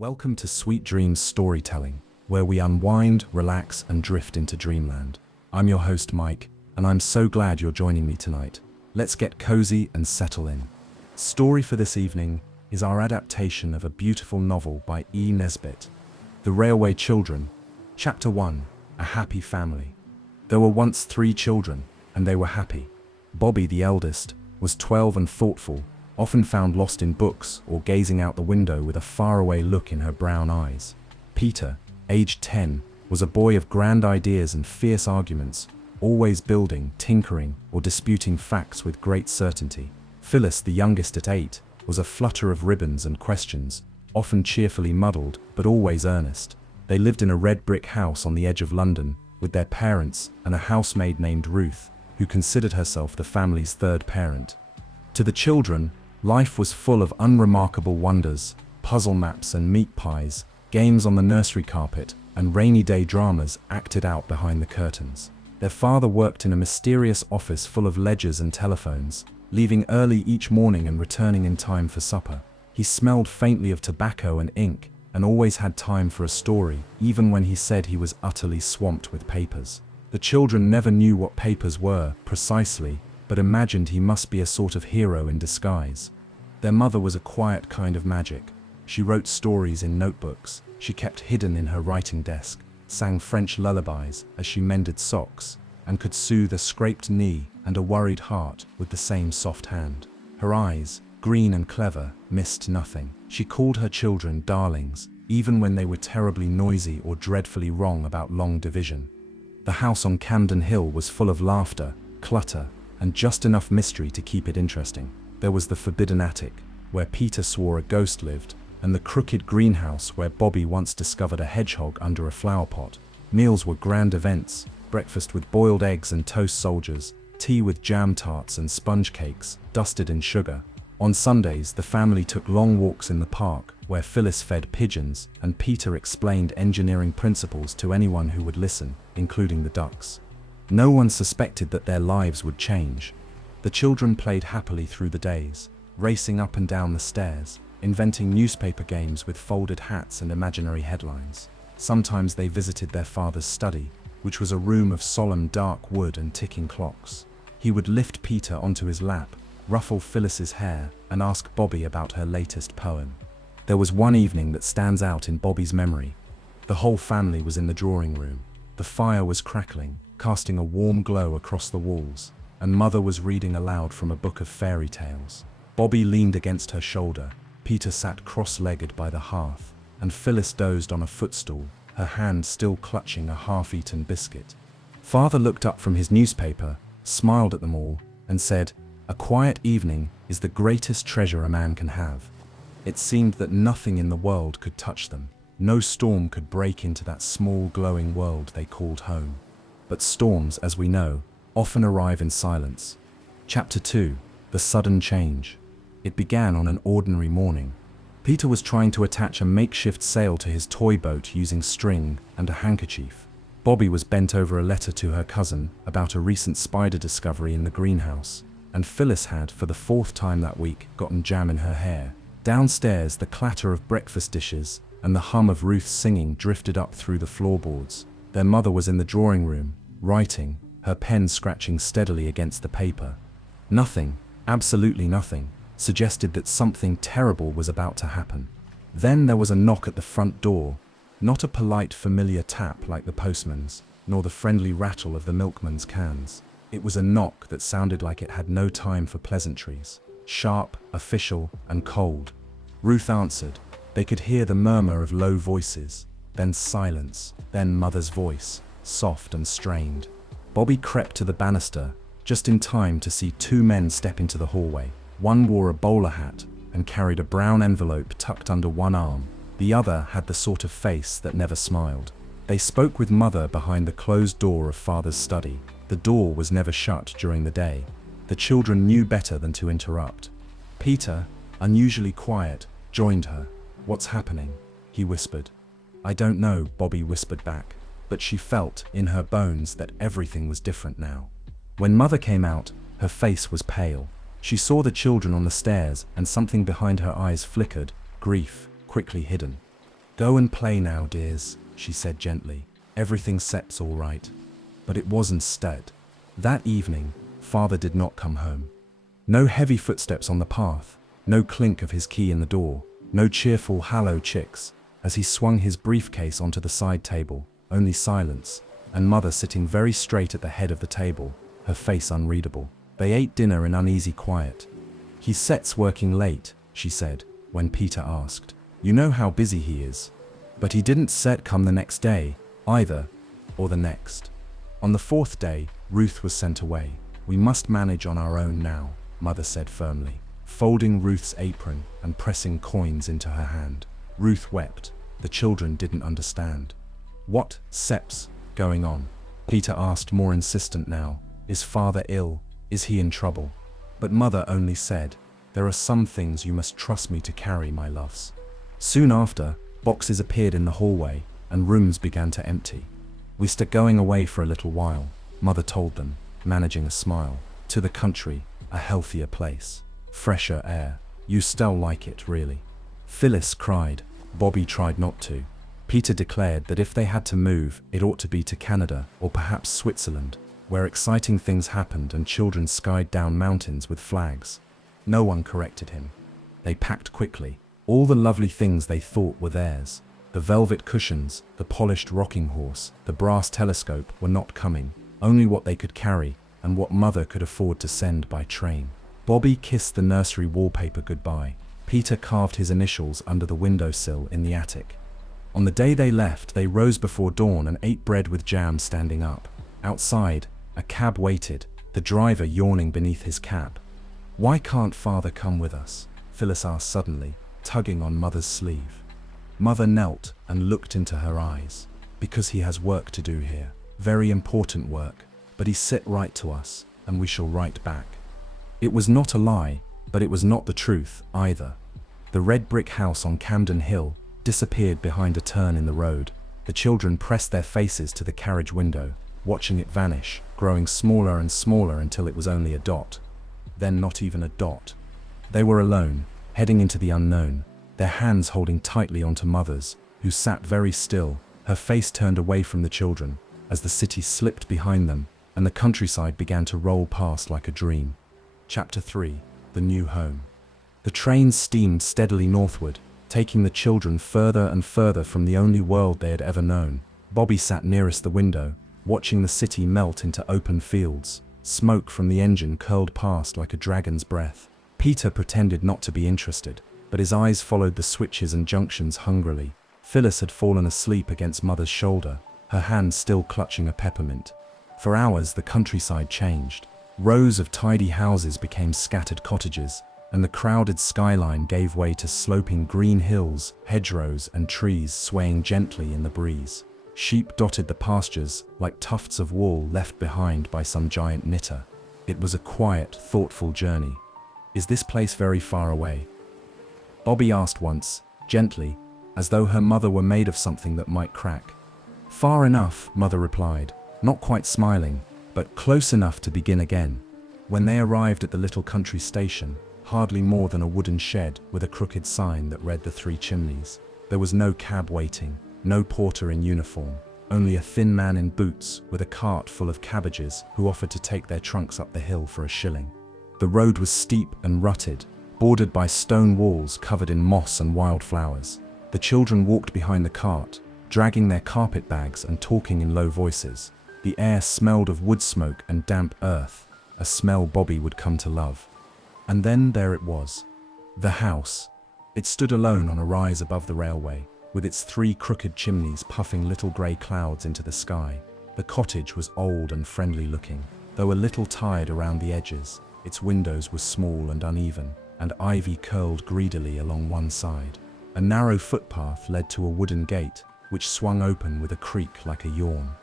Welcome to Sweet Dreams Storytelling, where we unwind, relax, and drift into dreamland. I'm your host, Mike, and I'm so glad you're joining me tonight. Let's get cozy and settle in. Story for this evening is our adaptation of a beautiful novel by Nesbit, The Railway Children. Chapter 1, A Happy Family. There were once 3 children, and they were happy. Bobby, the eldest, was 12 and thoughtful, often found lost in books or gazing out the window with a faraway look in her brown eyes. Peter, aged 10, was a boy of grand ideas and fierce arguments, always building, tinkering, or disputing facts with great certainty. Phyllis, the youngest at 8, was a flutter of ribbons and questions, often cheerfully muddled, but always earnest. They lived in a red brick house on the edge of London, with their parents and a housemaid named Ruth, who considered herself the family's third parent. To the children, life was full of unremarkable wonders, puzzle maps and meat pies, games on the nursery carpet, and rainy day dramas acted out behind the curtains. Their father worked in a mysterious office full of ledgers and telephones, leaving early each morning and returning in time for supper. He smelled faintly of tobacco and ink, and always had time for a story, even when he said he was utterly swamped with papers. The children never knew what papers were, precisely, but imagined he must be a sort of hero in disguise. Their mother was a quiet kind of magic. She wrote stories in notebooks she kept hidden in her writing desk, sang French lullabies as she mended socks, and could soothe a scraped knee and a worried heart with the same soft hand. Her eyes, green and clever, missed nothing. She called her children darlings, even when they were terribly noisy or dreadfully wrong about long division. The house on Camden Hill was full of laughter, clutter, and just enough mystery to keep it interesting. There was the forbidden attic, where Peter swore a ghost lived, and the crooked greenhouse where Bobby once discovered a hedgehog under a flower pot. Meals were grand events, breakfast with boiled eggs and toast soldiers, tea with jam tarts and sponge cakes, dusted in sugar. On Sundays, the family took long walks in the park, where Phyllis fed pigeons, and Peter explained engineering principles to anyone who would listen, including the ducks. No one suspected that their lives would change. The children played happily through the days, racing up and down the stairs, inventing newspaper games with folded hats and imaginary headlines. Sometimes they visited their father's study, which was a room of solemn dark wood and ticking clocks. He would lift Peter onto his lap, ruffle Phyllis's hair, and ask Bobby about her latest poem. There was one evening that stands out in Bobby's memory. The whole family was in the drawing room. The fire was crackling, casting a warm glow across the walls, and Mother was reading aloud from a book of fairy tales. Bobby leaned against her shoulder, Peter sat cross-legged by the hearth, and Phyllis dozed on a footstool, her hand still clutching a half-eaten biscuit. Father looked up from his newspaper, smiled at them all, and said, "A quiet evening is the greatest treasure a man can have." It seemed that nothing in the world could touch them. No storm could break into that small glowing world they called home. But storms, as we know, often arrive in silence. Chapter 2, The Sudden Change. It began on an ordinary morning. Peter was trying to attach a makeshift sail to his toy boat using string and a handkerchief. Bobby was bent over a letter to her cousin about a recent spider discovery in the greenhouse, and Phyllis had, for the 4th time that week, gotten jam in her hair. Downstairs, the clatter of breakfast dishes and the hum of Ruth's singing drifted up through the floorboards. Their mother was in the drawing room, writing, her pen scratching steadily against the paper. Nothing, absolutely nothing, suggested that something terrible was about to happen. Then there was a knock at the front door, not a polite familiar tap like the postman's, nor the friendly rattle of the milkman's cans. It was a knock that sounded like it had no time for pleasantries, sharp, official, and cold. Ruth answered. They could hear the murmur of low voices, then silence, then Mother's voice, soft and strained. Bobby crept to the banister, just in time to see 2 men step into the hallway. One wore a bowler hat and carried a brown envelope tucked under one arm. The other had the sort of face that never smiled. They spoke with Mother behind the closed door of Father's study. The door was never shut during the day. The children knew better than to interrupt. Peter, unusually quiet, joined her. "What's happening?" he whispered. "I don't know," Bobby whispered back, but she felt in her bones that everything was different now. When Mother came out, her face was pale. She saw the children on the stairs, and something behind her eyes flickered, grief, quickly hidden. "Go and play now, dears," she said gently. "Everything set's all right." But it wasn't stead. That evening, father did not come home. No heavy footsteps on the path, no clink of his key in the door, no cheerful "Hallo, chicks," as he swung his briefcase onto the side table, only silence, and mother sitting very straight at the head of the table, her face unreadable. They ate dinner in uneasy quiet. "He sets working late," she said, when Peter asked. "You know how busy he is." But he didn't set come the next day, either, or the next. On the fourth day, Ruth was sent away. "We must manage on our own now," mother said firmly, folding Ruth's apron and pressing coins into her hand. Ruth wept. The children didn't understand. "What's going on?" Peter asked, more insistent now. "Is father ill? Is he in trouble?" But mother only said, "There are some things you must trust me to carry, my loves." Soon after, boxes appeared in the hallway, and rooms began to empty. "We're going away for a little while," mother told them, managing a smile. "To the country, a healthier place. Fresher air. You still like it, really?" Phyllis cried. Bobby tried not to. Peter declared that if they had to move, it ought to be to Canada, or perhaps Switzerland, where exciting things happened and children skied down mountains with flags. No one corrected him. They packed quickly. All the lovely things they thought were theirs. The velvet cushions, the polished rocking horse, the brass telescope were not coming, only what they could carry and what mother could afford to send by train. Bobby kissed the nursery wallpaper goodbye. Peter carved his initials under the windowsill in the attic. On the day they left, they rose before dawn and ate bread with jam standing up. Outside, a cab waited, the driver yawning beneath his cap. "Why can't father come with us?" Phyllis asked suddenly, tugging on mother's sleeve. Mother knelt and looked into her eyes. "Because he has work to do here. Very important work. But he sit right to us, and we shall write back." It was not a lie, but it was not the truth either. The red brick house on Camden Hill disappeared behind a turn in the road. The children pressed their faces to the carriage window, watching it vanish, growing smaller and smaller until it was only a dot. Then not even a dot. They were alone, heading into the unknown, their hands holding tightly onto mother's, who sat very still, her face turned away from the children, as the city slipped behind them, and the countryside began to roll past like a dream. Chapter 3. The New Home. The train steamed steadily northward, taking the children further and further from the only world they had ever known. Bobby sat nearest the window, watching the city melt into open fields. Smoke from the engine curled past like a dragon's breath. Peter pretended not to be interested, but his eyes followed the switches and junctions hungrily. Phyllis had fallen asleep against mother's shoulder, her hand still clutching a peppermint. For hours the countryside changed. Rows of tidy houses became scattered cottages, and the crowded skyline gave way to sloping green hills, hedgerows and trees swaying gently in the breeze. Sheep dotted the pastures like tufts of wool left behind by some giant knitter. It was a quiet, thoughtful journey. "Is this place very far away?" Bobby asked once, gently, as though her mother were made of something that might crack. "Far enough," mother replied, not quite smiling, but close enough to begin again. When they arrived at the little country station, hardly more than a wooden shed with a crooked sign that read the Three Chimneys. There was no cab waiting, no porter in uniform, only a thin man in boots with a cart full of cabbages who offered to take their trunks up the hill for a shilling. The road was steep and rutted, bordered by stone walls covered in moss and wildflowers. The children walked behind the cart, dragging their carpet bags and talking in low voices. The air smelled of wood smoke and damp earth, a smell Bobby would come to love. And then there it was. The house. It stood alone on a rise above the railway, with its three crooked chimneys puffing little grey clouds into the sky. The cottage was old and friendly looking, though a little tired around the edges. Its windows were small and uneven, and ivy curled greedily along one side. A narrow footpath led to a wooden gate, which swung open with a creak like a yawn.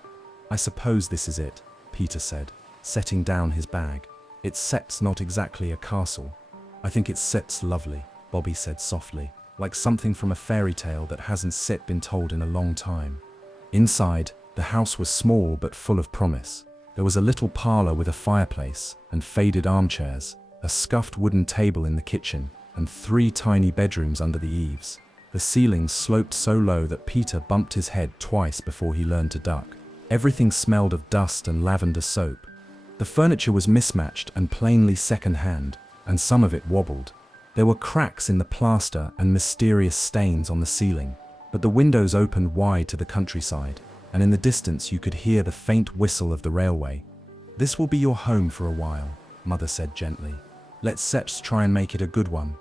"I suppose this is it," Peter said, setting down his bag. "It's set's not exactly a castle." "I think it's set's lovely," Bobby said softly, like something from a fairy tale that hasn't been told in a long time. Inside, the house was small but full of promise. There was a little parlor with a fireplace and faded armchairs, a scuffed wooden table in the kitchen, and 3 tiny bedrooms under the eaves. The The ceiling sloped so low that Peter bumped his head twice before he learned to duck. Everything smelled of dust and lavender soap. The furniture was mismatched and plainly second-hand, and some of it wobbled. There were cracks in the plaster and mysterious stains on the ceiling, but the windows opened wide to the countryside, and in the distance you could hear the faint whistle of the railway. "This will be your home for a while," Mother said gently. "Let's try and make it a good one."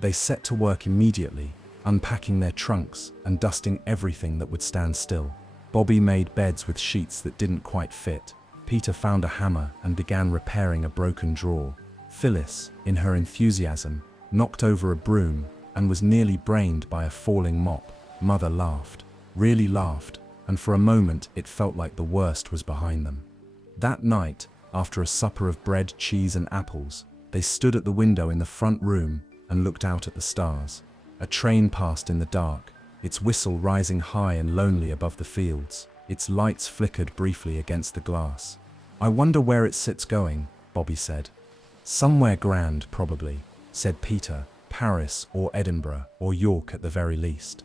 They set to work immediately, unpacking their trunks and dusting everything that would stand still. Bobby made beds with sheets that didn't quite fit. Peter found a hammer and began repairing a broken drawer. Phyllis, in her enthusiasm, knocked over a broom and was nearly brained by a falling mop. Mother laughed, really laughed, and for a moment it felt like the worst was behind them. That night, after a supper of bread, cheese and apples, they stood at the window in the front room and looked out at the stars. A train passed in the dark, its whistle rising high and lonely above the fields. Its lights flickered briefly against the glass. "I wonder where it sits going," Bobby said. "Somewhere grand, probably," said Peter. "Paris or Edinburgh or York at the very least."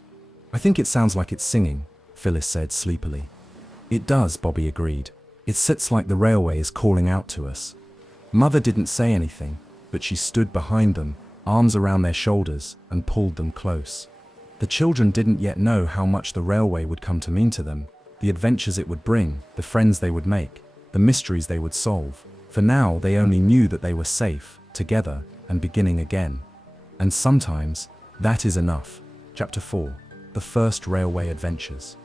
"I think it sounds like it's singing," Phyllis said sleepily. "It does," Bobby agreed. "It sits like the railway is calling out to us." Mother didn't say anything, but she stood behind them, arms around their shoulders, and pulled them close. The children didn't yet know how much the railway would come to mean to them, the adventures it would bring, the friends they would make, the mysteries they would solve. For now, they only knew that they were safe, together, and beginning again. And sometimes, that is enough. Chapter 4. The First Railway Adventures.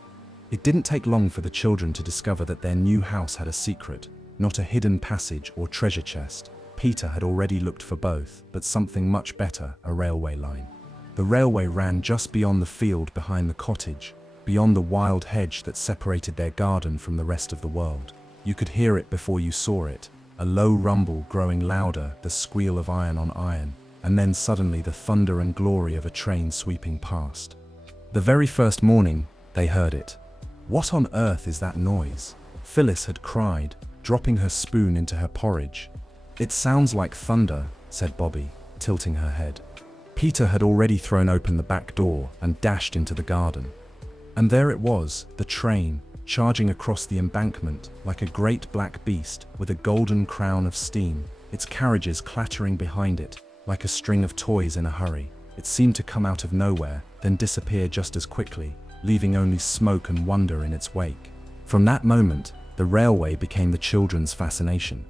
It didn't take long for the children to discover that their new house had a secret, not a hidden passage or treasure chest. Peter had already looked for both, but something much better, a railway line. The railway ran just beyond the field behind the cottage, beyond the wild hedge that separated their garden from the rest of the world. You could hear it before you saw it, a low rumble growing louder, the squeal of iron on iron, and then suddenly the thunder and glory of a train sweeping past. The very first morning, they heard it. "What on earth is that noise?" Phyllis had cried, dropping her spoon into her porridge. "It sounds like thunder," said Bobby, tilting her head. Peter had already thrown open the back door and dashed into the garden. And there it was, the train, charging across the embankment like a great black beast with a golden crown of steam, its carriages clattering behind it like a string of toys in a hurry. It seemed to come out of nowhere, then disappear just as quickly, leaving only smoke and wonder in its wake. From that moment, the railway became the children's fascination.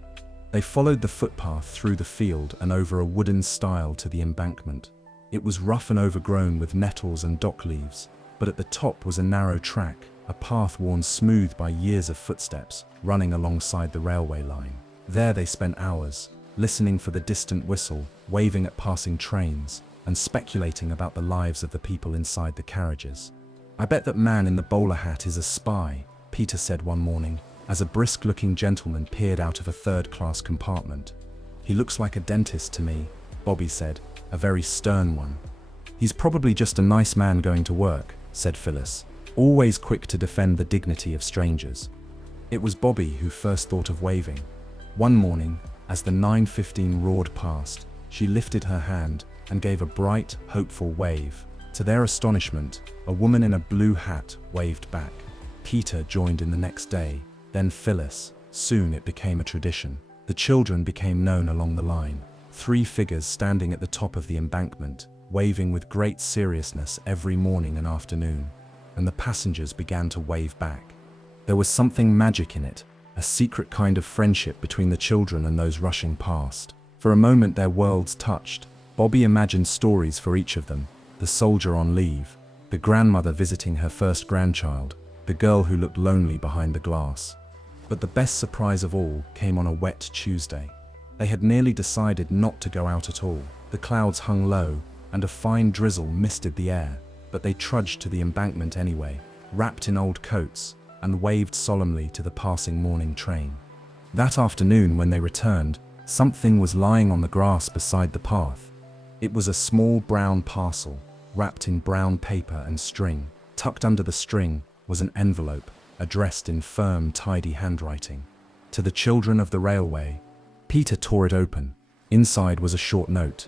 They followed the footpath through the field and over a wooden stile to the embankment. It was rough and overgrown with nettles and dock leaves, but at the top was a narrow track, a path worn smooth by years of footsteps, running alongside the railway line. There they spent hours, listening for the distant whistle, waving at passing trains, and speculating about the lives of the people inside the carriages. "I bet that man in the bowler hat is a spy," Peter said one morning, as a brisk-looking gentleman peered out of a third-class compartment. "He looks like a dentist to me," Bobby said, "a very stern one." "He's probably just a nice man going to work," said Phyllis, always quick to defend the dignity of strangers. It was Bobby who first thought of waving. One morning, as the 9:15 roared past, she lifted her hand and gave a bright, hopeful wave. To their astonishment, a woman in a blue hat waved back. Peter joined in the next day, then Phyllis. Soon it became a tradition. The children became known along the line. 3 figures standing at the top of the embankment, waving with great seriousness every morning and afternoon. And the passengers began to wave back. There was something magic in it, a secret kind of friendship between the children and those rushing past. For a moment their worlds touched. Bobby imagined stories for each of them: the soldier on leave, the grandmother visiting her first grandchild, the girl who looked lonely behind the glass. But the best surprise of all came on a wet Tuesday. They had nearly decided not to go out at all. The clouds hung low, and a fine drizzle misted the air, but they trudged to the embankment anyway, wrapped in old coats, and waved solemnly to the passing morning train. That afternoon, when they returned, something was lying on the grass beside the path. It was a small brown parcel, wrapped in brown paper and string. Tucked under the string was an envelope, addressed in firm, tidy handwriting. "To the children of the railway." Peter tore it open. Inside was a short note.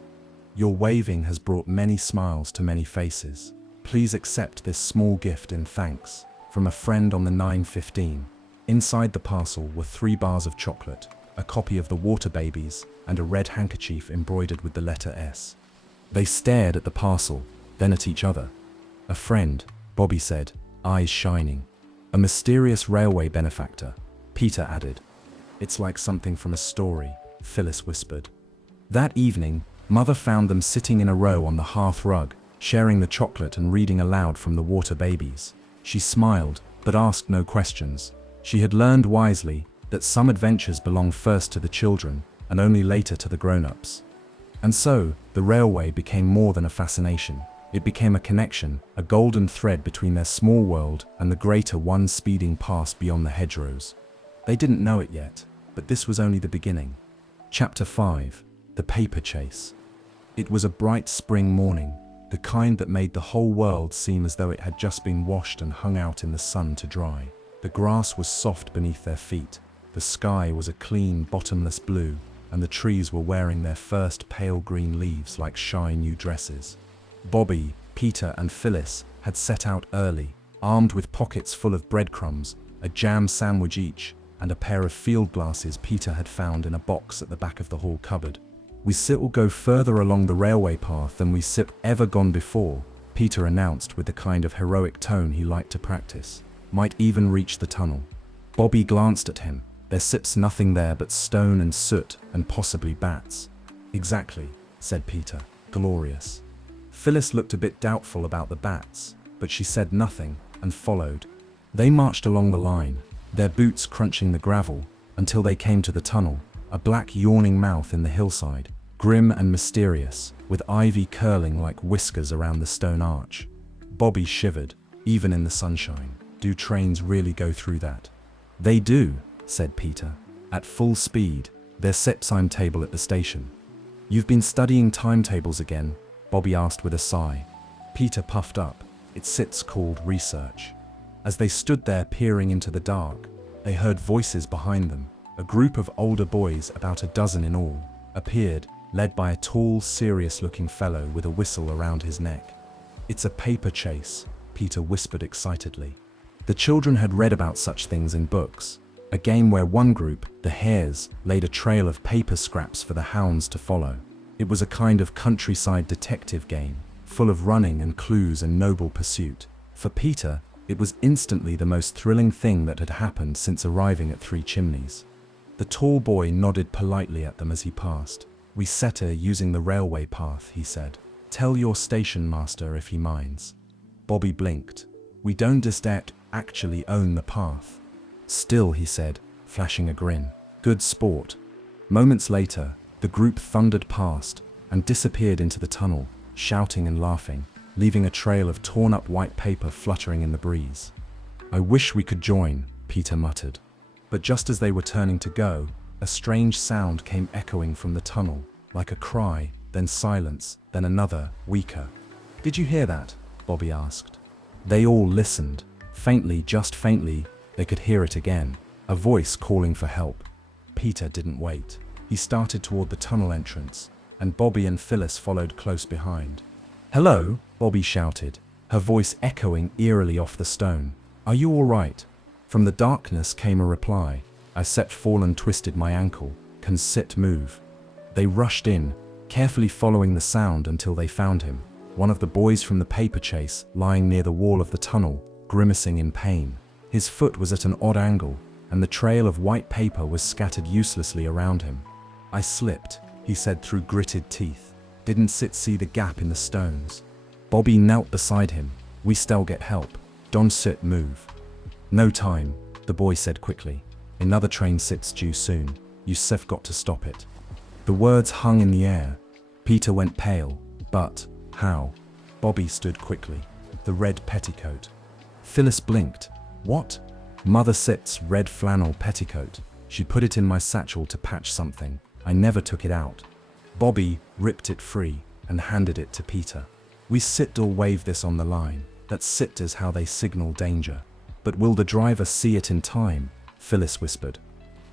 "Your waving has brought many smiles to many faces. Please accept this small gift in thanks, from a friend on the 9:15. Inside the parcel were 3 bars of chocolate, a copy of the Water Babies, and a red handkerchief embroidered with the letter S. They stared at the parcel, then at each other. A friend, Bobby said, eyes shining. A mysterious railway benefactor, Peter added. It's like something from a story, Phyllis whispered. That evening, Mother found them sitting in a row on the hearth rug, sharing the chocolate and reading aloud from the Water Babies. She smiled, but asked no questions. She had learned wisely that some adventures belong first to the children and only later to the grown-ups. And so, the railway became more than a fascination. It became a connection, a golden thread between their small world and the greater one speeding past beyond the hedgerows. They didn't know it yet, but this was only the beginning. Chapter 5. The Paper Chase. It was a bright spring morning, the kind that made the whole world seem as though it had just been washed and hung out in the sun to dry. The grass was soft beneath their feet, the sky was a clean, bottomless blue, and the trees were wearing their first pale green leaves like shy new dresses. Bobby, Peter, and Phyllis had set out early, armed with pockets full of breadcrumbs, a jam sandwich each, and a pair of field glasses Peter had found in a box at the back of the hall cupboard. We still go further along the railway path than we ever gone before, Peter announced with the kind of heroic tone he liked to practice. Might even reach the tunnel. Bobby glanced at him. There's nothing there but stone and soot and possibly bats. Exactly, said Peter. Glorious. Phyllis looked a bit doubtful about the bats, but she said nothing and followed. They marched along the line, their boots crunching the gravel, until they came to the tunnel, a black yawning mouth in the hillside, grim and mysterious, with ivy curling like whiskers around the stone arch. Bobby shivered, even in the sunshine. Do trains really go through that? They do, said Peter. At full speed, there's set timetable at the station. You've been studying timetables again? Bobby asked with a sigh. Peter puffed up. It's called research. As they stood there peering into the dark, they heard voices behind them. A group of older boys, about a dozen in all, appeared, led by a tall, serious-looking fellow with a whistle around his neck. It's a paper chase, Peter whispered excitedly. The children had read about such things in books, a game where one group, the Hares, laid a trail of paper scraps for the hounds to follow. It was a kind of countryside detective game, full of running and clues and noble pursuit. For Peter, it was instantly the most thrilling thing that had happened since arriving at Three Chimneys. The tall boy nodded politely at them as he passed. We set her using the railway path, he said. Tell your station master if he minds. Bobby blinked. We don't just actually own the path. Still, he said, flashing a grin. Good sport. Moments later, the group thundered past and disappeared into the tunnel, shouting and laughing, leaving a trail of torn-up white paper fluttering in the breeze. I wish we could join, Peter muttered. But just as they were turning to go, a strange sound came echoing from the tunnel, like a cry, then silence, then another, weaker. Did you hear that? Bobby asked. They all listened. Faintly, just faintly, they could hear it again, a voice calling for help. Peter didn't wait. He started toward the tunnel entrance, and Bobby and Phyllis followed close behind. Hello, Bobby shouted, her voice echoing eerily off the stone. Are you all right? From the darkness came a reply. I fallen twisted my ankle. Can move. They rushed in, carefully following the sound until they found him, one of the boys from the paper chase, lying near the wall of the tunnel, grimacing in pain. His foot was at an odd angle, and the trail of white paper was scattered uselessly around him. I slipped, he said through gritted teeth. Didn't see the gap in the stones. Bobby knelt beside him. We still get help. Don't move. No time, the boy said quickly. Another train due soon. You've got to stop it. The words hung in the air. Peter went pale. But how? Bobby stood quickly. The red petticoat. Phyllis blinked. What? Mother red flannel petticoat. She put it in my satchel to patch something. I never took it out. Bobby ripped it free and handed it to Peter. We all wave this on the line. That's is how they signal danger. But will the driver see it in time? Phyllis whispered.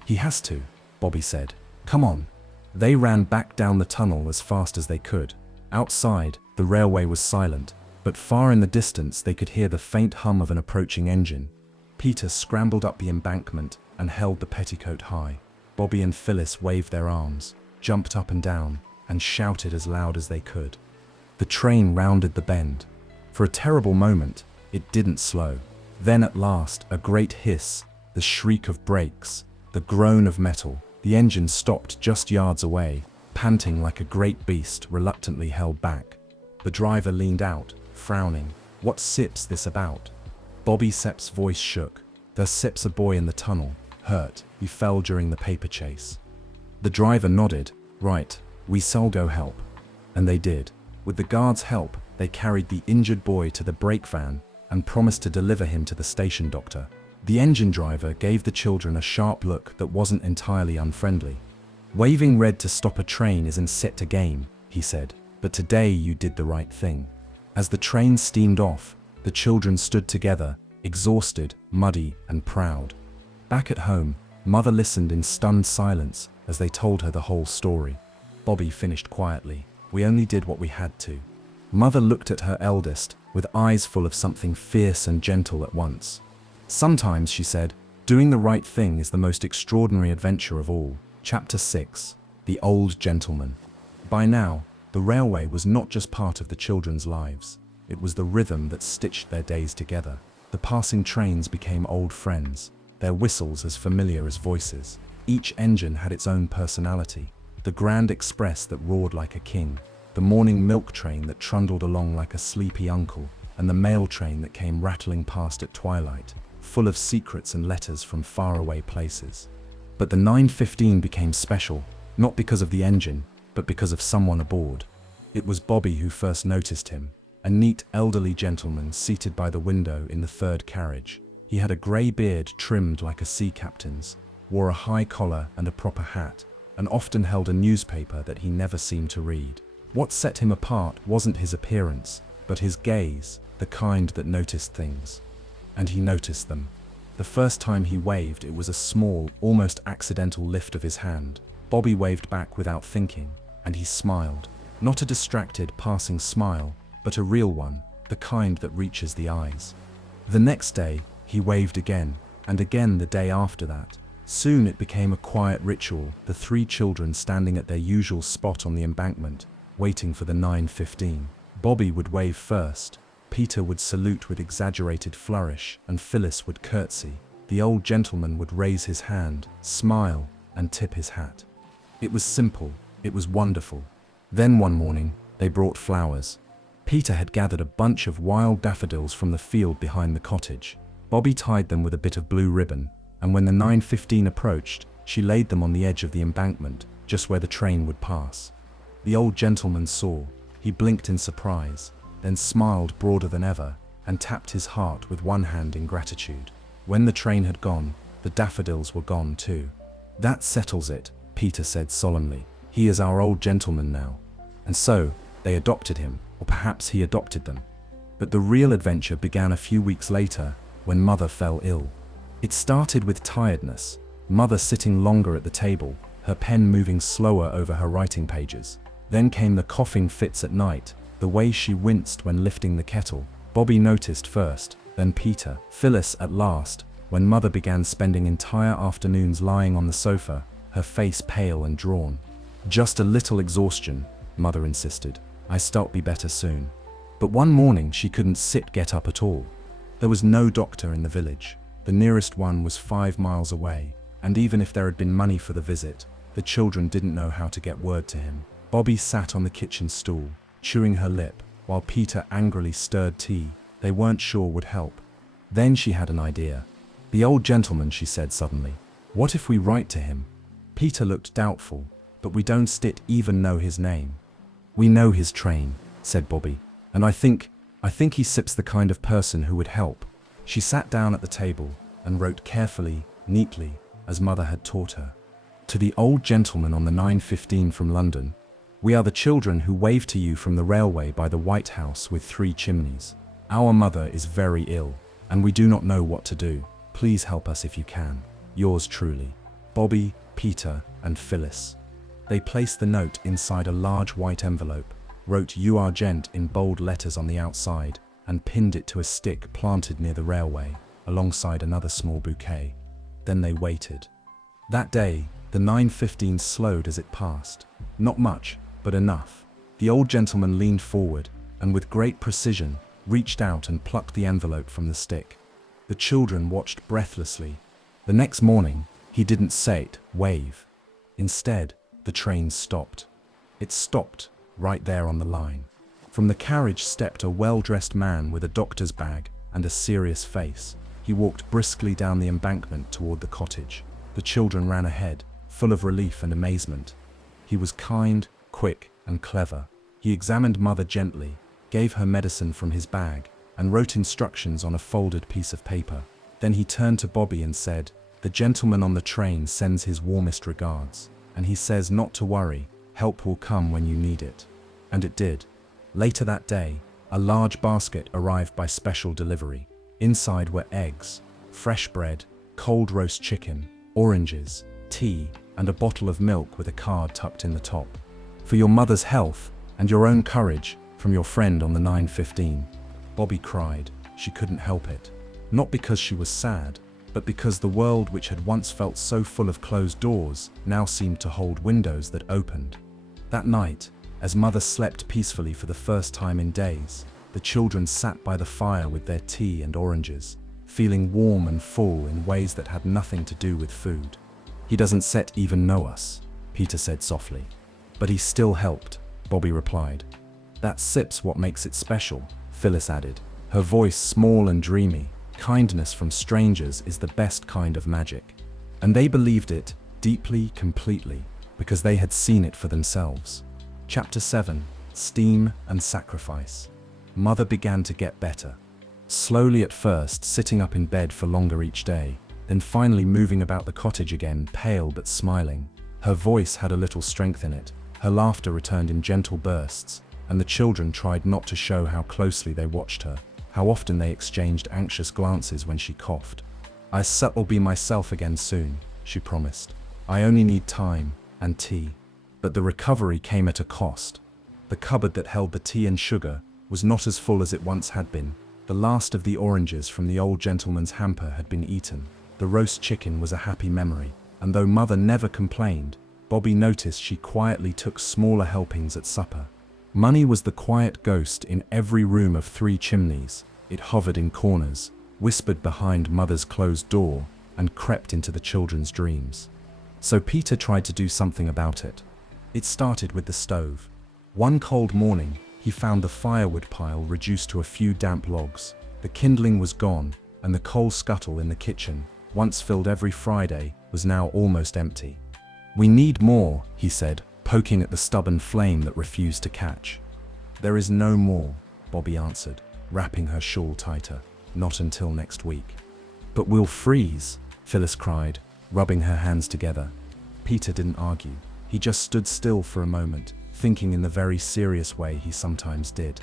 He has to, Bobby said. Come on. They ran back down the tunnel as fast as they could. Outside, the railway was silent. But far in the distance they could hear the faint hum of an approaching engine. Peter scrambled up the embankment and held the petticoat high. Bobby and Phyllis waved their arms, jumped up and down, and shouted as loud as they could. The train rounded the bend. For a terrible moment, it didn't slow. Then at last, a great hiss, the shriek of brakes, the groan of metal. The engine stopped just yards away, panting like a great beast reluctantly held back. The driver leaned out, frowning. "What's Sips this about?" Bobby Sepp's voice shook. "There's Sips a boy in the tunnel, hurt. He fell during the paper chase." The driver nodded. "Right, we shall go help." And they did. With the guards' help, they carried the injured boy to the brake van and promised to deliver him to the station doctor. The engine driver gave the children a sharp look that wasn't entirely unfriendly. "Waving red to stop a train isn't set a game," he said, "but today you did the right thing." As the train steamed off, the children stood together, exhausted, muddy, and proud. Back at home, Mother listened in stunned silence as they told her the whole story. Bobby finished quietly. "We only did what we had to." Mother looked at her eldest with eyes full of something fierce and gentle at once. "Sometimes," she said, "doing the right thing is the most extraordinary adventure of all." Chapter 6. The Old Gentleman. By now, the railway was not just part of the children's lives. It was the rhythm that stitched their days together. The passing trains became old friends, their whistles as familiar as voices. Each engine had its own personality. The grand express that roared like a king, the morning milk train that trundled along like a sleepy uncle, and the mail train that came rattling past at twilight, full of secrets and letters from faraway places. But the 9:15 became special, not because of the engine, but because of someone aboard. It was Bobby who first noticed him, a neat elderly gentleman seated by the window in the third carriage. He had a grey beard trimmed like a sea captain's, wore a high collar and a proper hat, and often held a newspaper that he never seemed to read. What set him apart wasn't his appearance, but his gaze, the kind that noticed things. And he noticed them. The first time he waved, it was a small, almost accidental lift of his hand. Bobby waved back without thinking, and he smiled. Not a distracted, passing smile, but a real one, the kind that reaches the eyes. The next day, he waved again, and again the day after that. Soon it became a quiet ritual, the three children standing at their usual spot on the embankment, waiting for the 9:15. Bobby would wave first, Peter would salute with exaggerated flourish, and Phyllis would curtsy. The old gentleman would raise his hand, smile, and tip his hat. It was simple, it was wonderful. Then one morning, they brought flowers. Peter had gathered a bunch of wild daffodils from the field behind the cottage. Bobby tied them with a bit of blue ribbon, and when the 9:15 approached, she laid them on the edge of the embankment, just where the train would pass. The old gentleman saw. He blinked in surprise, then smiled broader than ever, and tapped his heart with one hand in gratitude. When the train had gone, the daffodils were gone too. "That settles it," Peter said solemnly. "He is our old gentleman now." And so, they adopted him, or perhaps he adopted them. But the real adventure began a few weeks later, when Mother fell ill. It started with tiredness, Mother sitting longer at the table, her pen moving slower over her writing pages. Then came the coughing fits at night, the way she winced when lifting the kettle. Bobby noticed first, then Peter. Phyllis at last, when Mother began spending entire afternoons lying on the sofa, her face pale and drawn. "Just a little exhaustion," Mother insisted. "I start be better soon." But one morning she couldn't get up at all. There was no doctor in the village. The nearest one was 5 miles away, and even if there had been money for the visit, the children didn't know how to get word to him. Bobby sat on the kitchen stool, chewing her lip, while Peter angrily stirred tea they weren't sure would help. Then she had an idea. "The old gentleman," she said suddenly. "What if we write to him?" Peter looked doubtful. "But we don't even know his name." "We know his train," said Bobby, "and I think he Sips the kind of person who would help." She sat down at the table and wrote carefully, neatly, as Mother had taught her. "To the old gentleman on the 9:15 from London. We are the children who wave to you from the railway by the White House with 3 chimneys. Our mother is very ill, and we do not know what to do. Please help us if you can. Yours truly, Bobby, Peter, and Phyllis." They placed the note inside a large white envelope. wrote "You are gent" in bold letters on the outside, and pinned it to a stick planted near the railway, alongside another small bouquet. Then they waited. That day, the 9:15 slowed as it passed. Not much, but enough. The old gentleman leaned forward, and with great precision, reached out and plucked the envelope from the stick. The children watched breathlessly. The next morning, he didn't say it, wave. Instead, the train stopped. It stopped, right there on the line. From the carriage stepped a well-dressed man with a doctor's bag and a serious face. He walked briskly down the embankment toward the cottage. The children ran ahead, full of relief and amazement. He was kind, quick, and clever. He examined Mother gently, gave her medicine from his bag, and wrote instructions on a folded piece of paper. Then he turned to Bobby and said, "The gentleman on the train sends his warmest regards, and he says not to worry, help will come when you need it." And it did. Later that day, a large basket arrived by special delivery. Inside were eggs, fresh bread, cold roast chicken, oranges, tea, and a bottle of milk with a card tucked in the top. "For your mother's health and your own courage, from your friend on the 9:15. Bobby cried. She couldn't help it. Not because she was sad, but because the world which had once felt so full of closed doors now seemed to hold windows that opened. That night, as Mother slept peacefully for the first time in days, the children sat by the fire with their tea and oranges, feeling warm and full in ways that had nothing to do with food. "He doesn't set even know us," Peter said softly. "But he still helped," Bobby replied. "That sip's what makes it special," Phyllis added, her voice small and dreamy. "Kindness from strangers is the best kind of magic." And they believed it, deeply, completely, because they had seen it for themselves. Chapter 7: Steam and Sacrifice. Mother began to get better. Slowly at first, sitting up in bed for longer each day, then finally moving about the cottage again, pale but smiling. Her voice had a little strength in it, her laughter returned in gentle bursts, and the children tried not to show how closely they watched her, how often they exchanged anxious glances when she coughed. "I'll be myself again soon," she promised. "I only need time and tea." But the recovery came at a cost. The cupboard that held the tea and sugar was not as full as it once had been. The last of the oranges from the old gentleman's hamper had been eaten. The roast chicken was a happy memory, and though Mother never complained, Bobby noticed she quietly took smaller helpings at supper. Money was the quiet ghost in every room of 3 chimneys. It hovered in corners, whispered behind Mother's closed door, and crept into the children's dreams. So Peter tried to do something about it. It started with the stove. One cold morning, he found the firewood pile reduced to a few damp logs. The kindling was gone, and the coal scuttle in the kitchen, once filled every Friday, was now almost empty. "We need more," he said, poking at the stubborn flame that refused to catch. "There is no more," Bobby answered, wrapping her shawl tighter. "Not until next week." "But we'll freeze," Phyllis cried, rubbing her hands together. Peter didn't argue. He just stood still for a moment, thinking in the very serious way he sometimes did.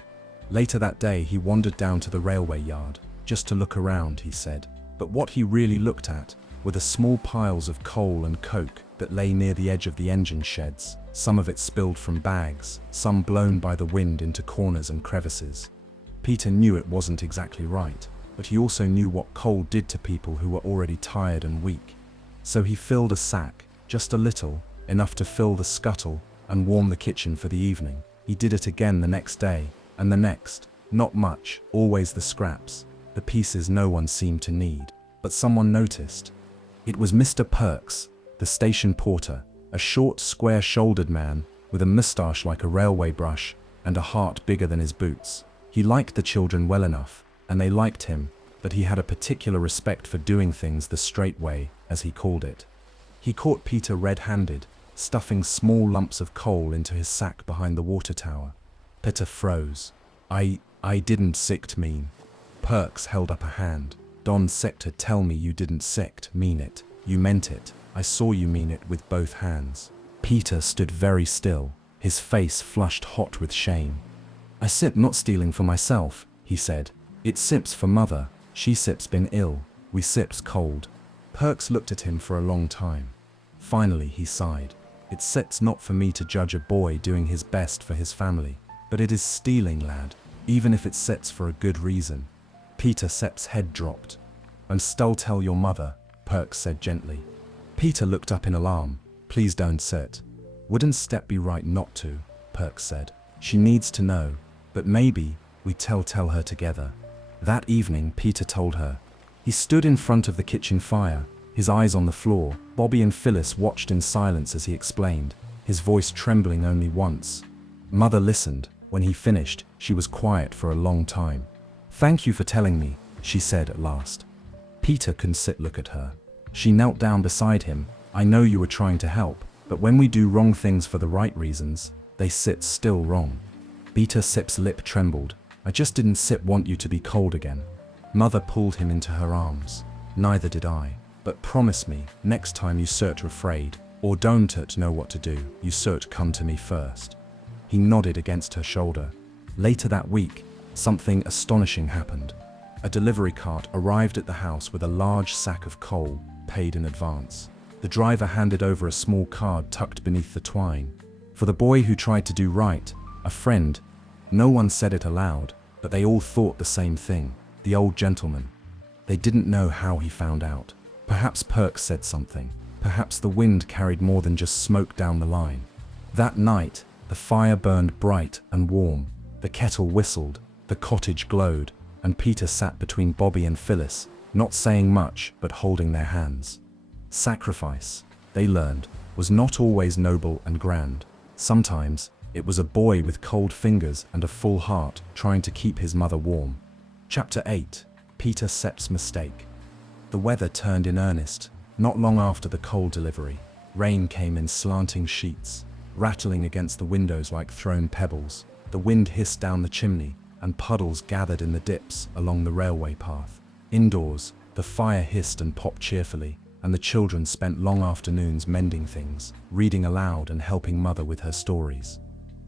Later that day, he wandered down to the railway yard, just to look around, he said. But what he really looked at were the small piles of coal and coke that lay near the edge of the engine sheds, some of it spilled from bags, some blown by the wind into corners and crevices. Peter knew it wasn't exactly right, but he also knew what coal did to people who were already tired and weak. So he filled a sack, just a little, enough to fill the scuttle and warm the kitchen for the evening. He did it again the next day, and the next. Not much, always the scraps, the pieces no one seemed to need. But someone noticed. It was Mr. Perks, the station porter, a short, square-shouldered man with a moustache like a railway brush and a heart bigger than his boots. He liked the children well enough, and they liked him, but he had a particular respect for doing things the straight way, as he called it. He caught Peter red-handed, stuffing small lumps of coal into his sack behind the water tower. Peter froze. I didn't sict mean." Perks held up a hand. "Don sector tell me you didn't sect mean it. You meant it. I saw you mean it with both hands." Peter stood very still, his face flushed hot with shame. "I sip not stealing for myself," he said. "It sips for Mother. She sips been ill. We sips cold." Perks looked at him for a long time. Finally he sighed. "It sips not for me to judge a boy doing his best for his family. But it is stealing, lad, even if it sets for a good reason. Peter Sepp's head dropped. And still tell your mother, Perks said gently. Peter looked up in alarm. Please don't sit. Wouldn't Step be right not to, Perks said. She needs to know, but maybe we tell her together. That evening, Peter told her. He stood in front of the kitchen fire, his eyes on the floor. Bobby and Phyllis watched in silence as he explained, his voice trembling only once. Mother listened. When he finished, she was quiet for a long time. Thank you for telling me, she said at last. Peter couldn't look at her. She knelt down beside him. I know you were trying to help, but when we do wrong things for the right reasons, they sit still wrong. Peter Sepp's lip trembled. I just didn't want you to be cold again. Mother pulled him into her arms. Neither did I. But promise me, next time you are afraid, or don't know what to do, you come to me first. He nodded against her shoulder. Later that week, something astonishing happened. A delivery cart arrived at the house with a large sack of coal, paid in advance. The driver handed over a small card tucked beneath the twine. For the boy who tried to do right, a friend. No one said it aloud, but they all thought the same thing. The old gentleman. They didn't know how he found out. Perhaps Perks said something. Perhaps the wind carried more than just smoke down the line. That night, the fire burned bright and warm. The kettle whistled, the cottage glowed, and Peter sat between Bobby and Phyllis, not saying much but holding their hands. Sacrifice, they learned, was not always noble and grand. Sometimes, it was a boy with cold fingers and a full heart trying to keep his mother warm. Chapter 8. Peter Sepp's Mistake. The weather turned in earnest. Not long after the coal delivery, rain came in slanting sheets, rattling against the windows like thrown pebbles. The wind hissed down the chimney, and puddles gathered in the dips along the railway path. Indoors, the fire hissed and popped cheerfully, and the children spent long afternoons mending things, reading aloud and helping Mother with her stories.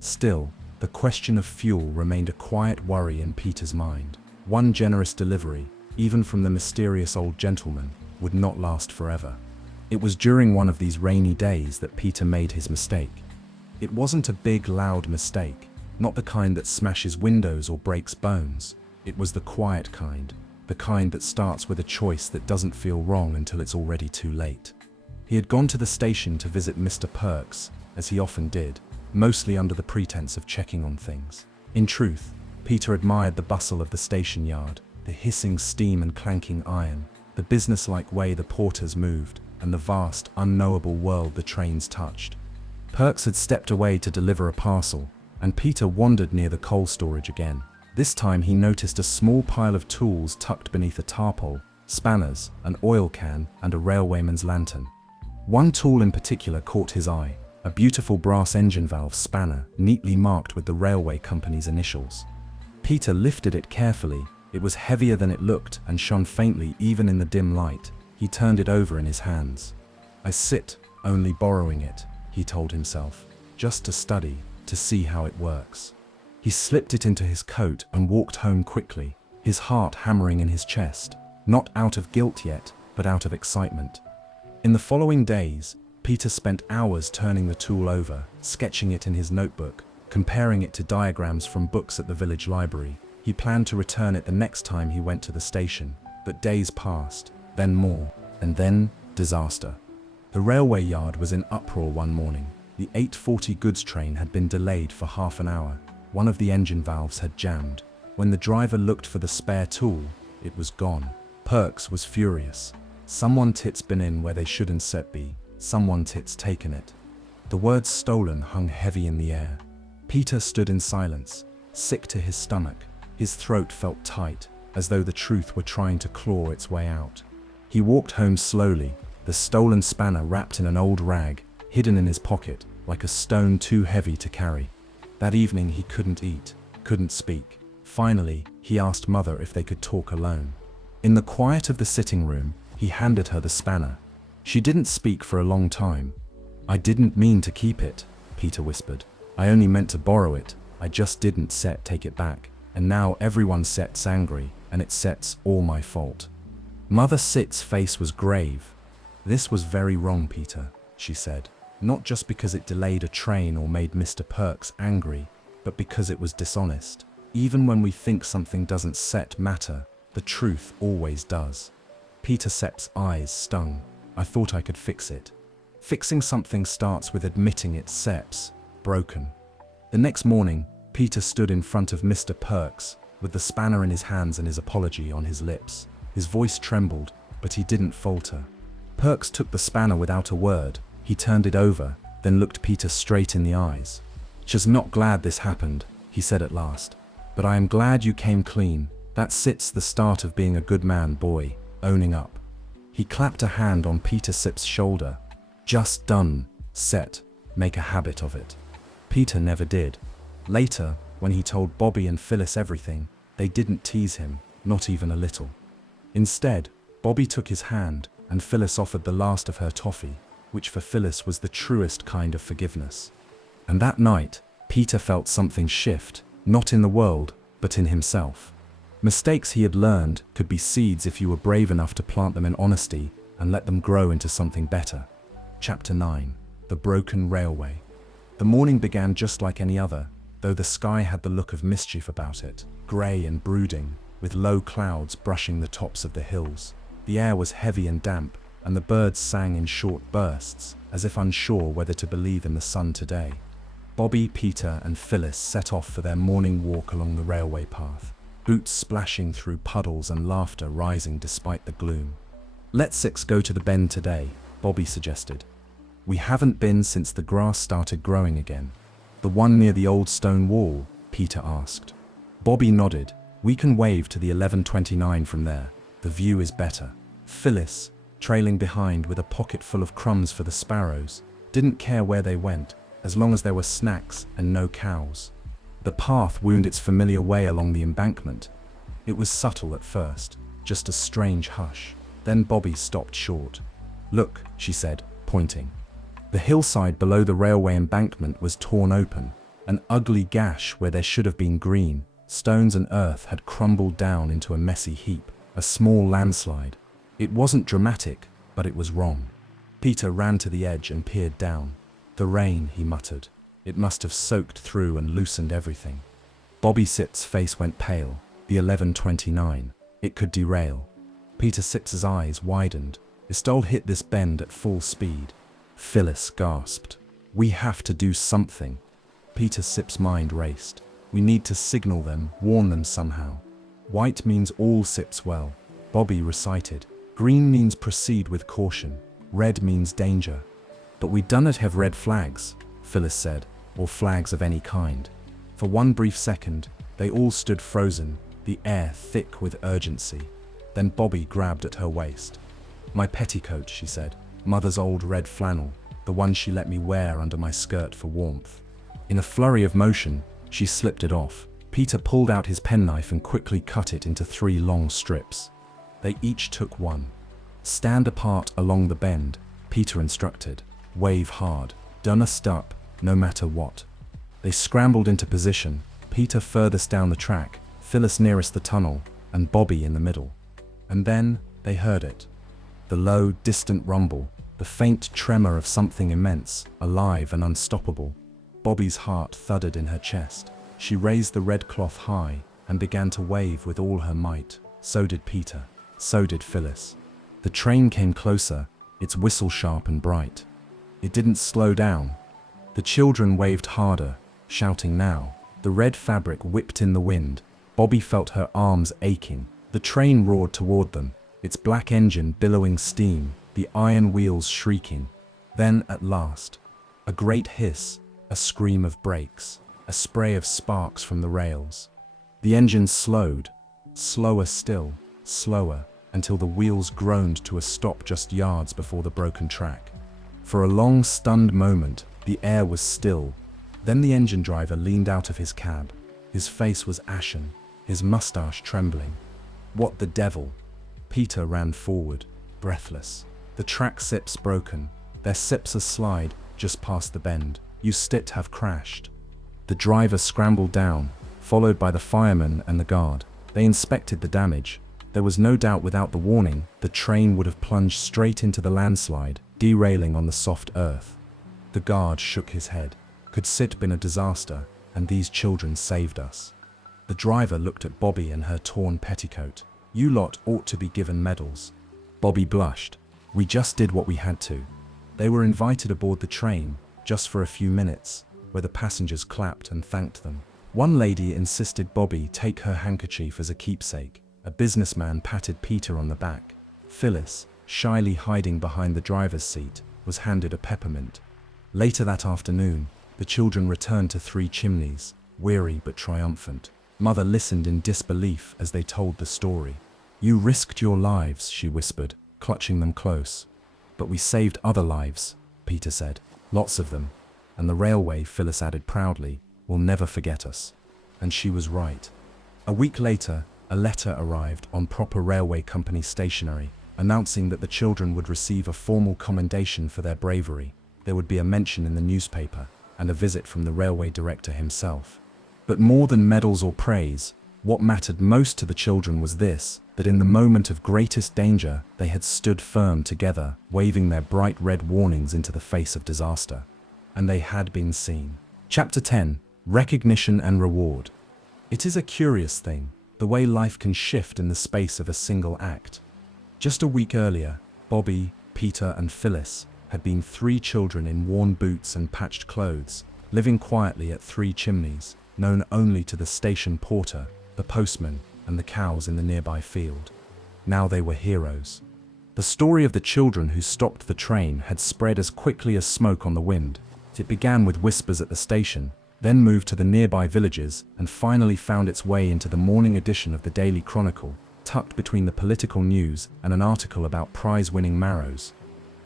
Still, the question of fuel remained a quiet worry in Peter's mind. One generous delivery, even from the mysterious old gentleman, would not last forever. It was during one of these rainy days that Peter made his mistake. It wasn't a big, loud mistake, not the kind that smashes windows or breaks bones. It was the quiet kind, the kind that starts with a choice that doesn't feel wrong until it's already too late. He had gone to the station to visit Mr. Perks, as he often did, mostly under the pretense of checking on things. In truth, Peter admired the bustle of the station yard, the hissing steam and clanking iron, the businesslike way the porters moved, and the vast, unknowable world the trains touched. Perks had stepped away to deliver a parcel, and Peter wandered near the coal storage again. This time he noticed a small pile of tools tucked beneath a tarpaul, spanners, an oil can, and a railwayman's lantern. One tool in particular caught his eye, a beautiful brass engine valve spanner, neatly marked with the railway company's initials. Peter lifted it carefully. It was heavier than it looked and shone faintly even in the dim light. He turned it over in his hands. I sit, only borrowing it, he told himself, just to study, to see how it works. He slipped it into his coat and walked home quickly, his heart hammering in his chest, not out of guilt yet, but out of excitement. In the following days, Peter spent hours turning the tool over, sketching it in his notebook, comparing it to diagrams from books at the village library. He planned to return it the next time he went to the station, but days passed, then more, and then disaster. The railway yard was in uproar one morning. The 8:40 goods train had been delayed for half an hour. One of the engine valves had jammed. When the driver looked for the spare tool, it was gone. Perks was furious. Someone tit's been in where they shouldn't be. Someone tit's taken it. The word stolen hung heavy in the air. Peter stood in silence, sick to his stomach. His throat felt tight, as though the truth were trying to claw its way out. He walked home slowly, the stolen spanner wrapped in an old rag, hidden in his pocket, like a stone too heavy to carry. That evening he couldn't eat, couldn't speak. Finally, he asked Mother if they could talk alone. In the quiet of the sitting room, he handed her the spanner. She didn't speak for a long time. I didn't mean to keep it, Peter whispered. I only meant to borrow it. I just didn't take it back. And now everyone sets angry, and it sets all my fault. Mother Sit's face was grave. This was very wrong, Peter, she said. Not just because it delayed a train or made Mr. Perks angry, but because it was dishonest. Even when we think something doesn't matter, the truth always does. Peter Sepp's eyes stung. I thought I could fix it. Fixing something starts with admitting it's Sepp's broken. The next morning, Peter stood in front of Mr. Perks, with the spanner in his hands and his apology on his lips. His voice trembled, but he didn't falter. Perks took the spanner without a word. He turned it over, then looked Peter straight in the eyes. "Just not glad this happened," he said at last. "But I am glad you came clean. That sits the start of being a good man, boy, owning up." He clapped a hand on Peter Sepp's shoulder. "Just done, Set. Make a habit of it." Peter never did. Later, when he told Bobby and Phyllis everything, they didn't tease him, not even a little. Instead, Bobby took his hand, and Phyllis offered the last of her toffee, which for Phyllis was the truest kind of forgiveness. And that night, Peter felt something shift, not in the world, but in himself. Mistakes he had learned could be seeds if you were brave enough to plant them in honesty and let them grow into something better. Chapter 9. The Broken Railway. The morning began just like any other, though the sky had the look of mischief about it, grey and brooding, with low clouds brushing the tops of the hills. The air was heavy and damp, and the birds sang in short bursts, as if unsure whether to believe in the sun today. Bobby, Peter, and Phyllis set off for their morning walk along the railway path, boots splashing through puddles and laughter rising despite the gloom. "Let's go to the bend today," Bobby suggested. "We haven't been since the grass started growing again." "The one near the old stone wall?" Peter asked. Bobby nodded. "We can wave to the 1129 from there. The view is better." Phyllis, trailing behind with a pocket full of crumbs for the sparrows, didn't care where they went, as long as there were snacks and no cows. The path wound its familiar way along the embankment. It was subtle at first, just a strange hush. Then Bobby stopped short. "Look," she said, pointing. The hillside below the railway embankment was torn open, an ugly gash where there should have been green. Stones and earth had crumbled down into a messy heap, a small landslide. It wasn't dramatic, but it was wrong. Peter ran to the edge and peered down. "The rain," he muttered. "It must have soaked through and loosened everything." Bobby Sepp's face went pale. The 1129. It could derail. Peter Sepp's eyes widened. Estelle hit this bend at full speed. Phyllis gasped. "We have to do something." Peter Sepp's mind raced. "We need to signal them, warn them somehow." "White means all sips well," Bobby recited. "Green means proceed with caution. Red means danger." "But we dunnot have red flags," Phyllis said, "or flags of any kind." For one brief second, they all stood frozen, the air thick with urgency. Then Bobby grabbed at her waist. "My petticoat," she said. "Mother's old red flannel, the one she let me wear under my skirt for warmth." In a flurry of motion, she slipped it off. Peter pulled out his penknife and quickly cut it into 3 long strips. They each took one. "Stand apart along the bend," Peter instructed. "Wave hard. Dunna stop, no matter what." They scrambled into position, Peter furthest down the track, Phyllis nearest the tunnel, and Bobby in the middle. And then they heard it. The low, distant rumble, the faint tremor of something immense, alive and unstoppable. Bobby's heart thudded in her chest. She raised the red cloth high and began to wave with all her might. So did Peter. So did Phyllis. The train came closer, its whistle sharp and bright. It didn't slow down. The children waved harder, shouting now. The red fabric whipped in the wind. Bobby felt her arms aching. The train roared toward them, its black engine billowing steam, the iron wheels shrieking. Then, at last, a great hiss, a scream of brakes, a spray of sparks from the rails. The engine slowed, slower still, slower, until the wheels groaned to a stop just yards before the broken track. For a long, stunned moment, the air was still. Then the engine driver leaned out of his cab. His face was ashen, his mustache trembling. "What the devil?" Peter ran forward, breathless. "The track sips broken. Their sips a slide just past the bend. You stit have crashed." The driver scrambled down, followed by the fireman and the guard. They inspected the damage. There was no doubt without the warning, the train would have plunged straight into the landslide, derailing on the soft earth. The guard shook his head. Could sit been a disaster? and these children saved us." The driver looked at Bobby and her torn petticoat. "You lot ought to be given medals." Bobby blushed. "We just did what we had to." They were invited aboard the train, just for a few minutes, where the passengers clapped and thanked them. One lady insisted Bobby take her handkerchief as a keepsake. A businessman patted Peter on the back. Phyllis, shyly hiding behind the driver's seat, was handed a peppermint. Later that afternoon, the children returned to Three Chimneys, weary but triumphant. Mother listened in disbelief as they told the story. "You risked your lives," she whispered, clutching them close. "But we saved other lives," Peter said. "Lots of them. And the railway," Phyllis added proudly, "will never forget us." And she was right. A week later, a letter arrived on proper railway company stationery, announcing that the children would receive a formal commendation for their bravery. There would be a mention in the newspaper, and a visit from the railway director himself. But more than medals or praise, what mattered most to the children was this, that in the moment of greatest danger, they had stood firm together, waving their bright red warnings into the face of disaster. And they had been seen. Chapter 10. Recognition and Reward. It is a curious thing, the way life can shift in the space of a single act. Just a week earlier, Bobby, Peter, and Phyllis had been three children in worn boots and patched clothes, living quietly at Three Chimneys, known only to the station porter, the postman, and the cows in the nearby field. Now they were heroes. The story of the children who stopped the train had spread as quickly as smoke on the wind. It began with whispers at the station, then moved to the nearby villages, and finally found its way into the morning edition of the Daily Chronicle, tucked between the political news and an article about prize-winning marrows.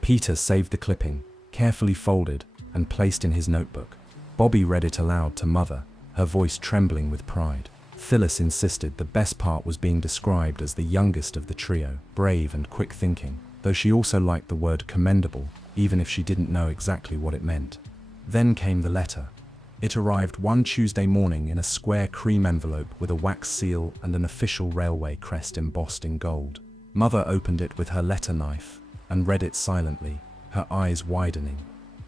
Peter saved the clipping, carefully folded, and placed in his notebook. Bobby read it aloud to Mother, her voice trembling with pride. Phyllis insisted the best part was being described as the youngest of the trio, brave and quick-thinking, though she also liked the word commendable, even if she didn't know exactly what it meant. Then came the letter. It arrived one Tuesday morning in a square cream envelope with a wax seal and an official railway crest embossed in gold. Mother opened it with her letter knife and read it silently, her eyes widening.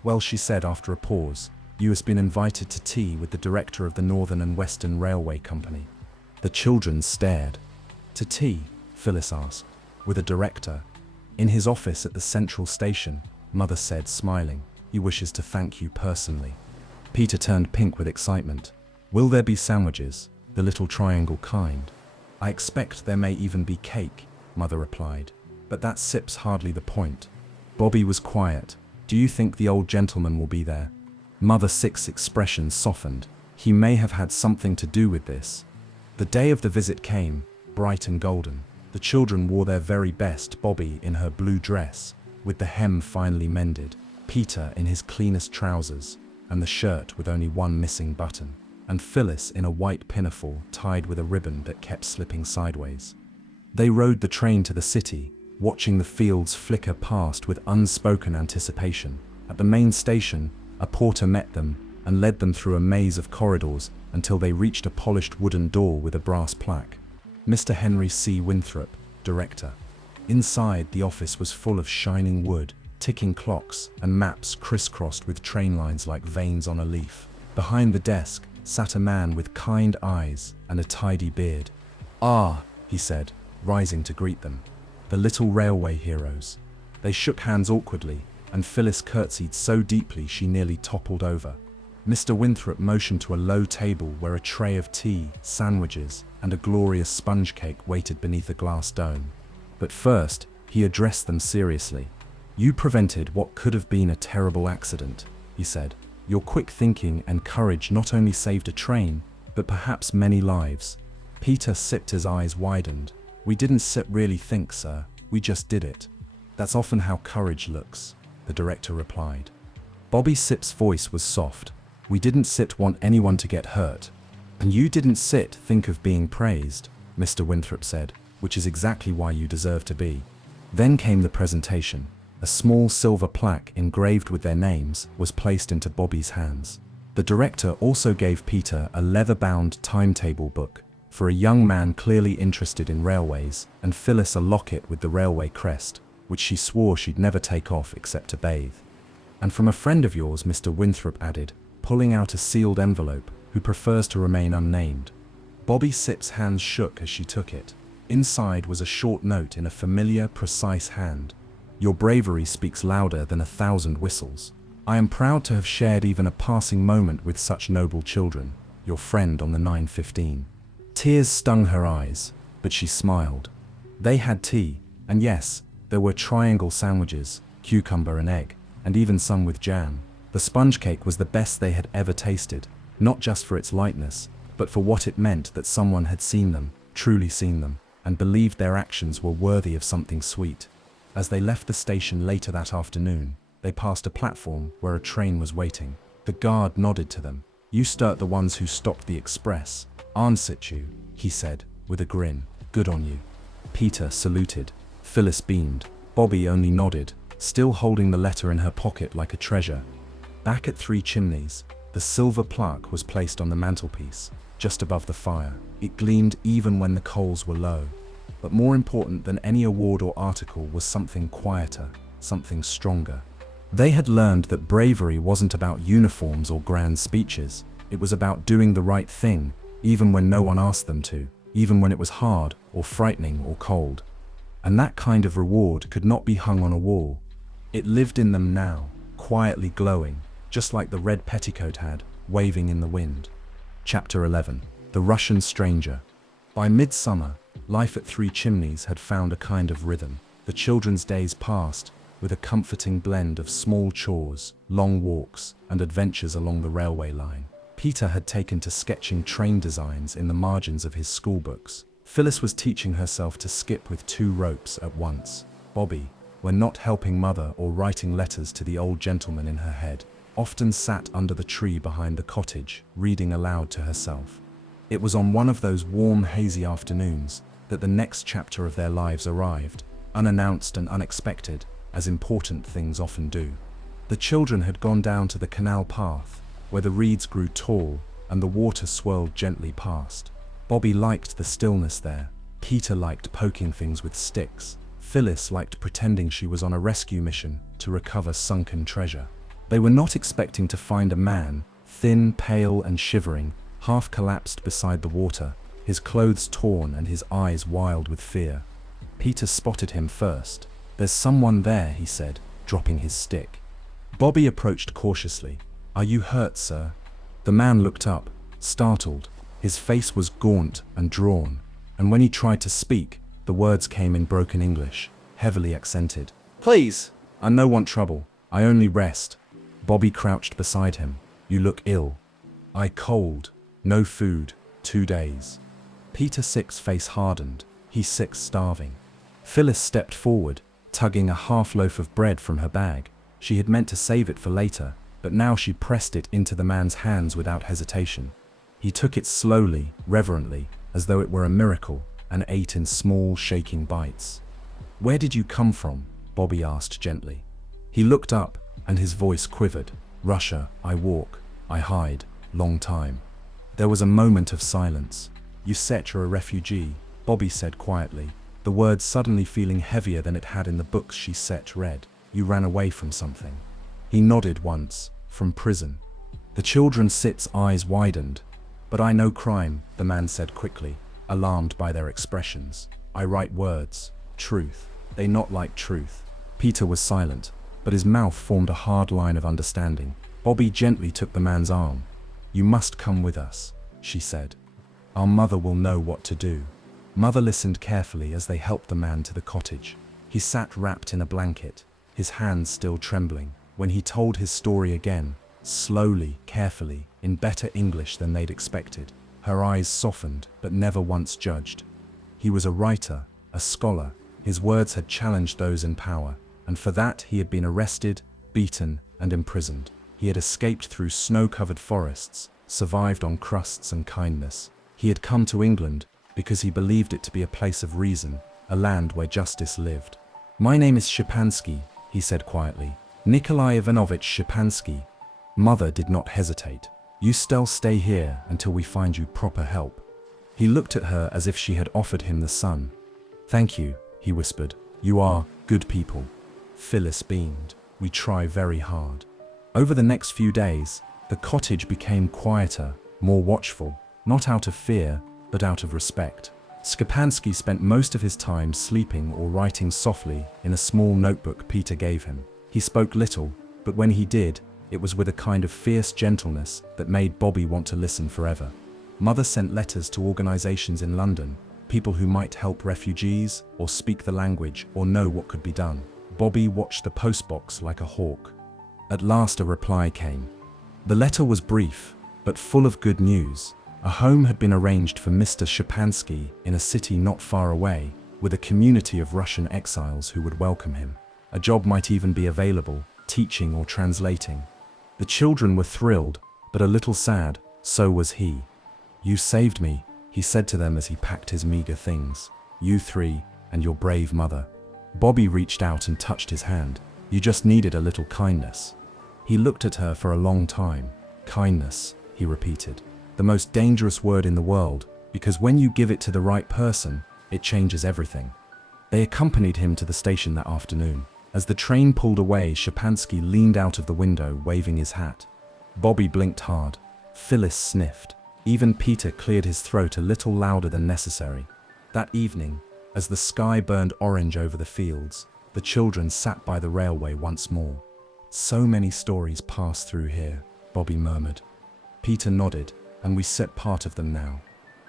"Well," she said after a pause, "you has been invited to tea with the director of the Northern and Western Railway Company." The children stared. "To tea?" Phyllis asked. "With a director?" "In his office at the Central Station," Mother said, smiling. "He wishes to thank you personally." Peter turned pink with excitement. "Will there be sandwiches, the little triangle kind?" "I expect there may even be cake," Mother replied. "But that sip's hardly the point." Bobby was quiet. "Do you think the old gentleman will be there?" Mother Six's expression softened. "He may have had something to do with this." The day of the visit came, bright and golden. The children wore their very best, Bobby in her blue dress, with the hem finely mended, Peter in his cleanest trousers, and the shirt with only one missing button, and Phyllis in a white pinafore tied with a ribbon that kept slipping sideways. They rode the train to the city, watching the fields flicker past with unspoken anticipation. At the main station, a porter met them and led them through a maze of corridors until they reached a polished wooden door with a brass plaque. Mr. Henry C. Winthrop, Director. Inside, the office was full of shining wood, ticking clocks, and maps crisscrossed with train lines like veins on a leaf. Behind the desk sat a man with kind eyes and a tidy beard. "Ah," he said, rising to greet them. "The little railway heroes." They shook hands awkwardly, and Phyllis curtsied so deeply she nearly toppled over. Mr. Winthrop motioned to a low table where a tray of tea, sandwiches, and a glorious sponge cake waited beneath a glass dome. But first, he addressed them seriously. "You prevented what could have been a terrible accident," he said. "Your quick thinking and courage not only saved a train, but perhaps many lives." Peter sipped, his eyes widened. "We didn't really think, sir. We just did it." "That's often how courage looks," the director replied. Bobby Sip's voice was soft. "We didn't want anyone to get hurt." "And you didn't think of being praised," Mr. Winthrop said, "which is exactly why you deserve to be." Then came the presentation. A small silver plaque engraved with their names was placed into Bobby's hands. The director also gave Peter a leather-bound timetable book for a young man clearly interested in railways, and Phyllis a locket with the railway crest, which she swore she'd never take off except to bathe. "And from a friend of yours," Mr. Winthrop added, pulling out a sealed envelope, who prefers to remain unnamed. Bobby Sip's hands shook as she took it. Inside was a short note in a familiar, precise hand. Your bravery speaks louder than 1,000 whistles. I am proud to have shared even a passing moment with such noble children. Your friend on the 9:15. Tears stung her eyes, but she smiled. They had tea, and yes, there were triangle sandwiches, cucumber and egg, and even some with jam. The sponge cake was the best they had ever tasted, not just for its lightness, but for what it meant that someone had seen them, truly seen them, and believed their actions were worthy of something sweet. As they left the station later that afternoon, they passed a platform where a train was waiting. The guard nodded to them. You start the ones who stopped the express. Ansett you, he said, with a grin. Good on you. Peter saluted. Phyllis beamed. Bobby only nodded, still holding the letter in her pocket like a treasure. Back at Three Chimneys, the silver plaque was placed on the mantelpiece, just above the fire. It gleamed even when the coals were low. But more important than any award or article was something quieter, something stronger. They had learned that bravery wasn't about uniforms or grand speeches. It was about doing the right thing, even when no one asked them to, even when it was hard or frightening or cold. And that kind of reward could not be hung on a wall. It lived in them now, quietly glowing, just like the red petticoat had, waving in the wind. Chapter 11. The Russian Stranger. By midsummer, life at Three Chimneys had found a kind of rhythm. The children's days passed, with a comforting blend of small chores, long walks, and adventures along the railway line. Peter had taken to sketching train designs in the margins of his schoolbooks. Phyllis was teaching herself to skip with 2 ropes at once. Bobby, when not helping mother or writing letters to the old gentleman in her head, often sat under the tree behind the cottage, reading aloud to herself. It was on one of those warm, hazy afternoons that the next chapter of their lives arrived, unannounced and unexpected, as important things often do. The children had gone down to the canal path, where the reeds grew tall and the water swirled gently past. Bobby liked the stillness there. Peter liked poking things with sticks. Phyllis liked pretending she was on a rescue mission to recover sunken treasure. They were not expecting to find a man, thin, pale and shivering, half collapsed beside the water, his clothes torn and his eyes wild with fear. Peter spotted him first. There's someone there, he said, dropping his stick. Bobby approached cautiously. Are you hurt, sir? The man looked up, startled. His face was gaunt and drawn, and when he tried to speak, the words came in broken English, heavily accented. Please, I no want trouble. I only rest. Bobby crouched beside him. You look ill. I cold. No food. 2 days. Peter Sick's face hardened. He's sick, starving. Phyllis stepped forward, tugging a half loaf of bread from her bag. She had meant to save it for later, but now she pressed it into the man's hands without hesitation. He took it slowly, reverently, as though it were a miracle, and ate in small, shaking bites. Where did you come from? Bobby asked gently. He looked up, and his voice quivered. Russia, I walk, I hide, long time. There was a moment of silence. You said you're a refugee, Bobby said quietly, the words suddenly feeling heavier than it had in the books she set read. You ran away from something. He nodded once. From prison. The children Sit's eyes widened. But I know crime, the man said quickly, alarmed by their expressions. I write words. Truth. They not like truth. Peter was silent, but his mouth formed a hard line of understanding. Bobby gently took the man's arm. You must come with us, she said. Our mother will know what to do. Mother listened carefully as they helped the man to the cottage. He sat wrapped in a blanket, his hands still trembling. When he told his story again, slowly, carefully, in better English than they'd expected, her eyes softened but never once judged. He was a writer, a scholar. His words had challenged those in power, and for that he had been arrested, beaten, and imprisoned. He had escaped through snow-covered forests, survived on crusts and kindness. He had come to England because he believed it to be a place of reason, a land where justice lived. My name is Szczepański, he said quietly. Nikolai Ivanovich Szczepański. Mother did not hesitate. You still stay here until we find you proper help. He looked at her as if she had offered him the sun. Thank you, he whispered. You are good people. Phyllis beamed. We try very hard. Over the next few days, the cottage became quieter, more watchful, not out of fear, but out of respect. Szczepanski spent most of his time sleeping or writing softly in a small notebook Peter gave him. He spoke little, but when he did, it was with a kind of fierce gentleness that made Bobby want to listen forever. Mother sent letters to organizations in London, people who might help refugees, or speak the language, or know what could be done. Bobby watched the postbox like a hawk. At last a reply came. The letter was brief, but full of good news. A home had been arranged for Mr. Szczepanski in a city not far away, with a community of Russian exiles who would welcome him. A job might even be available, teaching or translating. The children were thrilled, but a little sad, so was he. "You saved me," he said to them as he packed his meager things. "You three, and your brave mother." Bobby reached out and touched his hand. "You just needed a little kindness." He looked at her for a long time. "Kindness," he repeated. "The most dangerous word in the world, because when you give it to the right person, it changes everything." They accompanied him to the station that afternoon. As the train pulled away, Szczepanski leaned out of the window, waving his hat. Bobby blinked hard. Phyllis sniffed. Even Peter cleared his throat a little louder than necessary. That evening, as the sky burned orange over the fields, the children sat by the railway once more. "So many stories pass through here," Bobby murmured. Peter nodded, "and we sit part of them now."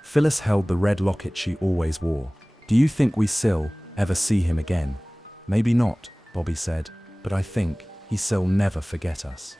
Phyllis held the red locket she always wore. "Do you think we still ever see him again?" "Maybe not," Bobby said, "but I think he'll never forget us."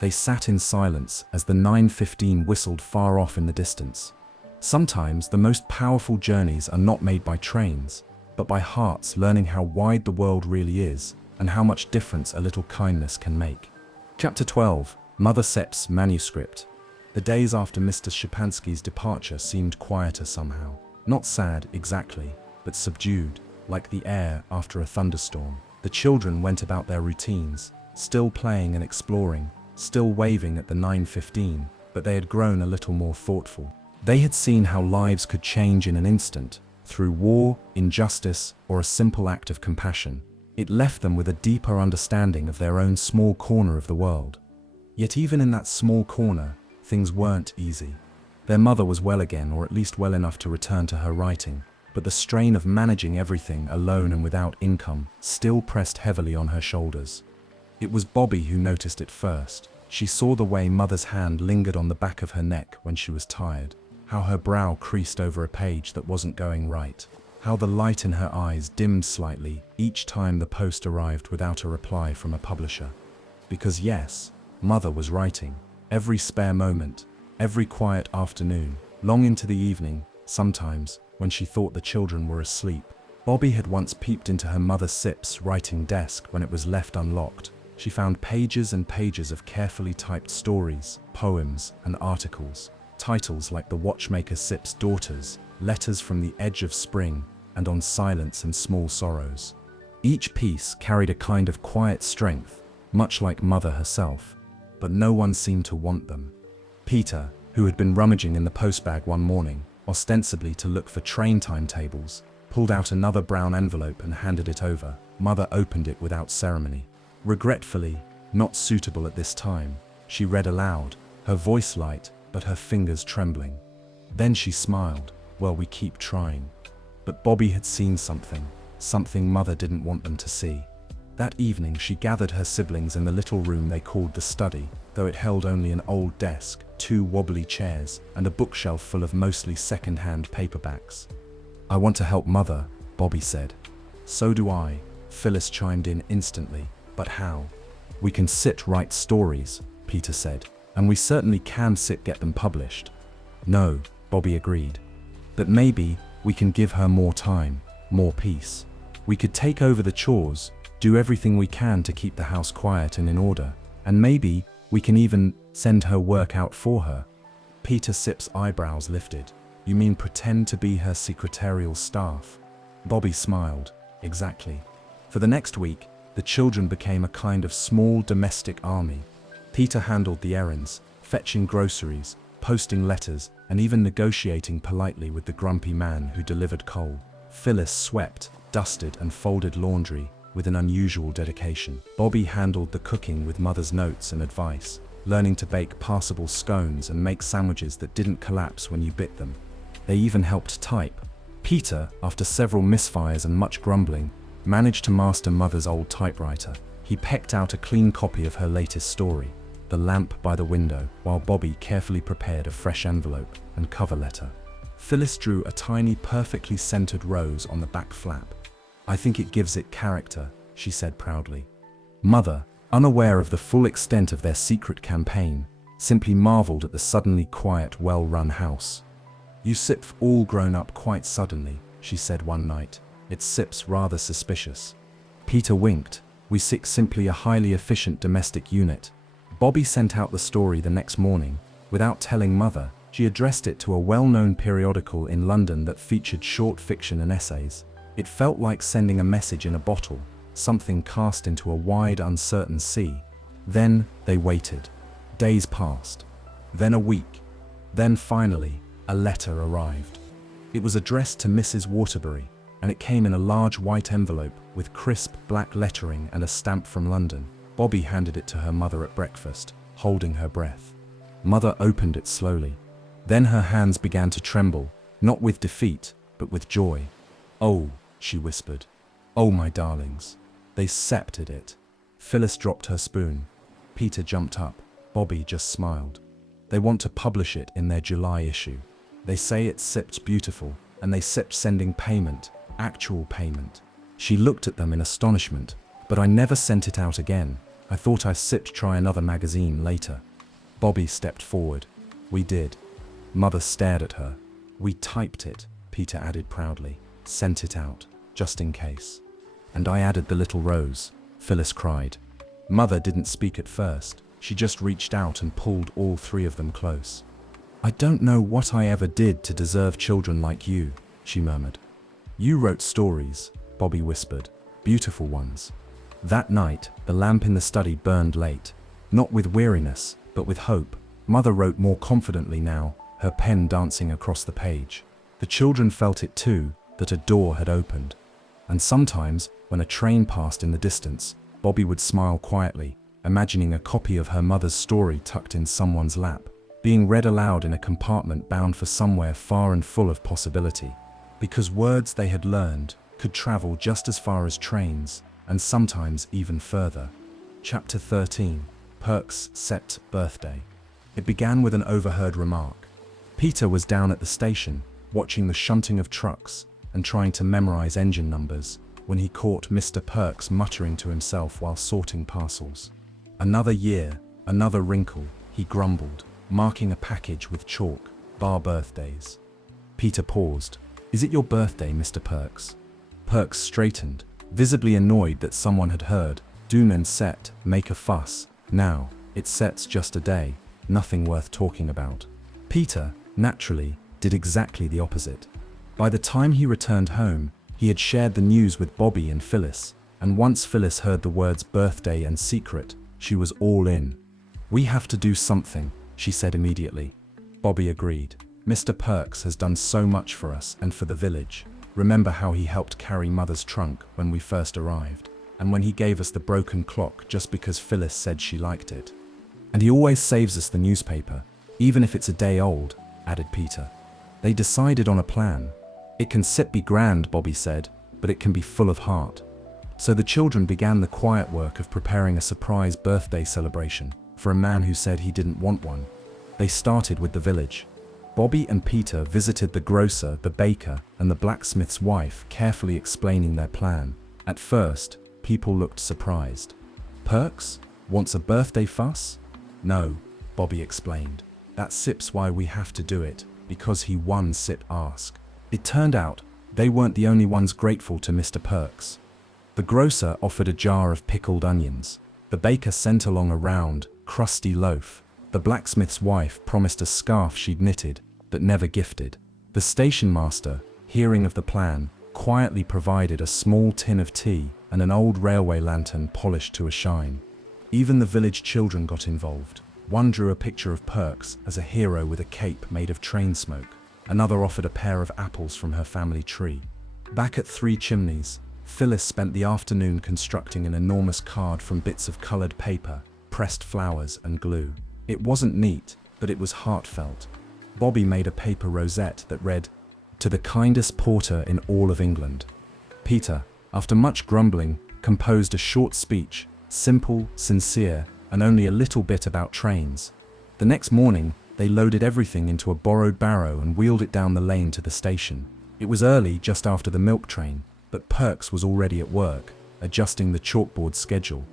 They sat in silence as the 9:15 whistled far off in the distance. Sometimes the most powerful journeys are not made by trains, but by hearts learning how wide the world really is and how much difference a little kindness can make. Chapter 12. Mother Sepp's Manuscript. The days after Mr. Szczepanski's departure seemed quieter somehow. Not sad exactly, but subdued, like the air after a thunderstorm. The children went about their routines, still playing and exploring, still waving at the 9:15, but they had grown a little more thoughtful. They had seen how lives could change in an instant, through war, injustice, or a simple act of compassion. It left them with a deeper understanding of their own small corner of the world. Yet even in that small corner, things weren't easy. Their mother was well again, or at least well enough to return to her writing, but the strain of managing everything alone and without income still pressed heavily on her shoulders. It was Bobby who noticed it first. She saw the way Mother's hand lingered on the back of her neck when she was tired, how her brow creased over a page that wasn't going right, how the light in her eyes dimmed slightly each time the post arrived without a reply from a publisher. Because yes, Mother was writing, every spare moment, every quiet afternoon, long into the evening, sometimes, when she thought the children were asleep. Bobby had once peeped into her mother Sip's writing desk when it was left unlocked. She found pages and pages of carefully typed stories, poems, and articles. Titles like The Watchmaker Sip's Daughters, Letters from the Edge of Spring, and On Silence and Small Sorrows. Each piece carried a kind of quiet strength, much like Mother herself, but no one seemed to want them. Peter, who had been rummaging in the postbag one morning, ostensibly to look for train timetables, pulled out another brown envelope and handed it over. Mother opened it without ceremony. Regretfully, not suitable at this time, she read aloud, her voice light, but her fingers trembling. Then she smiled. "Well, we keep trying." But Bobby had seen something Mother didn't want them to see. That evening she gathered her siblings in the little room they called the study, though it held only an old desk, 2 wobbly chairs, and a bookshelf full of mostly second-hand paperbacks. "I want to help Mother," Bobby said. "So do I," Phyllis chimed in instantly. "But how?" "We can write stories," Peter said, "and we certainly can get them published." "No," Bobby agreed. "But maybe we can give her more time, more peace. We could take over the chores, do everything we can to keep the house quiet and in order, and maybe we can even send her work out for her." Peter Sip's eyebrows lifted. "You mean pretend to be her secretarial staff?" Bobby smiled. "Exactly." For the next week, the children became a kind of small domestic army. Peter handled the errands, fetching groceries, posting letters, and even negotiating politely with the grumpy man who delivered coal. Phyllis swept, dusted, and folded laundry with an unusual dedication. Bobby handled the cooking with Mother's notes and advice. learning to bake passable scones and make sandwiches that didn't collapse when you bit them. They even helped type. Peter, after several misfires and much grumbling, managed to master Mother's old typewriter. He pecked out a clean copy of her latest story, The Lamp by the Window, while Bobby carefully prepared a fresh envelope and cover letter. Phyllis drew a tiny, perfectly centered rose on the back flap. "I think it gives it character," she said proudly. Mother, unaware of the full extent of their secret campaign, simply marveled at the suddenly quiet, well-run house. "You sip's all grown up quite suddenly," she said one night. "It sip's rather suspicious." Peter winked. "We six simply a highly efficient domestic unit." Bobby sent out the story the next morning. Without telling Mother, she addressed it to a well-known periodical in London that featured short fiction and essays. It felt like sending a message in a bottle, something cast into a wide, uncertain sea. Then they waited. Days passed. Then a week. Then finally, a letter arrived. It was addressed to Mrs. Waterbury, and it came in a large white envelope with crisp black lettering and a stamp from London. Bobby handed it to her mother at breakfast, holding her breath. Mother opened it slowly. Then her hands began to tremble, not with defeat, but with joy. "Oh," she whispered. "Oh, my darlings. They accepted it." Phyllis dropped her spoon. Peter jumped up. Bobby just smiled. "They want to publish it in their July issue. They say it sips beautiful, and they sips sending payment, actual payment." She looked at them in astonishment. "But I never sent it out again. I thought I sipped try another magazine later." Bobby stepped forward. "We did." Mother stared at her. "We typed it," Peter added proudly. "Sent it out, just in case." "And I added the little rose," Phyllis cried. Mother didn't speak at first. She just reached out and pulled all three of them close. "I don't know what I ever did to deserve children like you," she murmured. "You wrote stories," Bobby whispered. "Beautiful ones." That night, the lamp in the study burned late. Not with weariness, but with hope. Mother wrote more confidently now, her pen dancing across the page. The children felt it too, that a door had opened. And sometimes, when a train passed in the distance, Bobby would smile quietly, imagining a copy of her mother's story tucked in someone's lap, being read aloud in a compartment bound for somewhere far and full of possibility. Because words they had learned could travel just as far as trains, and sometimes even further. Chapter 13. Perk's Set Birthday. It began with an overheard remark. Peter was down at the station, watching the shunting of trucks and trying to memorize engine numbers, when he caught Mr. Perks muttering to himself while sorting parcels. "Another year, another wrinkle," he grumbled, marking a package with chalk, "bar birthdays." Peter paused. "Is it your birthday, Mr. Perks?" Perks straightened, visibly annoyed that someone had heard. "Do men set, make a fuss. Now, it sets just a day, nothing worth talking about." Peter, naturally, did exactly the opposite. By the time he returned home, he had shared the news with Bobby and Phyllis, and once Phyllis heard the words birthday and secret, she was all in. "We have to do something," she said immediately. Bobby agreed. "Mr. Perks has done so much for us and for the village. Remember how he helped carry Mother's trunk when we first arrived, and when he gave us the broken clock just because Phyllis said she liked it. And he always saves us the newspaper, even if it's a day old," added Peter. They decided on a plan. "It can be grand," Bobby said, "but it can be full of heart." So the children began the quiet work of preparing a surprise birthday celebration for a man who said he didn't want one. They started with the village. Bobby and Peter visited the grocer, the baker, and the blacksmith's wife, carefully explaining their plan. At first, people looked surprised. "Perks wants a birthday fuss?" "No," Bobby explained. "That's Sip's why we have to do it, because he won Sip ask." It turned out they weren't the only ones grateful to Mr. Perks. The grocer offered a jar of pickled onions. The baker sent along a round, crusty loaf. The blacksmith's wife promised a scarf she'd knitted, but never gifted. The station master, hearing of the plan, quietly provided a small tin of tea and an old railway lantern polished to a shine. Even the village children got involved. One drew a picture of Perks as a hero with a cape made of train smoke. Another offered a pair of apples from her family tree. Back at Three Chimneys, Phyllis spent the afternoon constructing an enormous card from bits of colored paper, pressed flowers and glue. It wasn't neat, but it was heartfelt. Bobby made a paper rosette that read, "To the kindest porter in all of England." Peter, after much grumbling, composed a short speech, simple, sincere, and only a little bit about trains. The next morning, they loaded everything into a borrowed barrow and wheeled it down the lane to the station. It was early, just after the milk train, but Perks was already at work, adjusting the chalkboard schedule.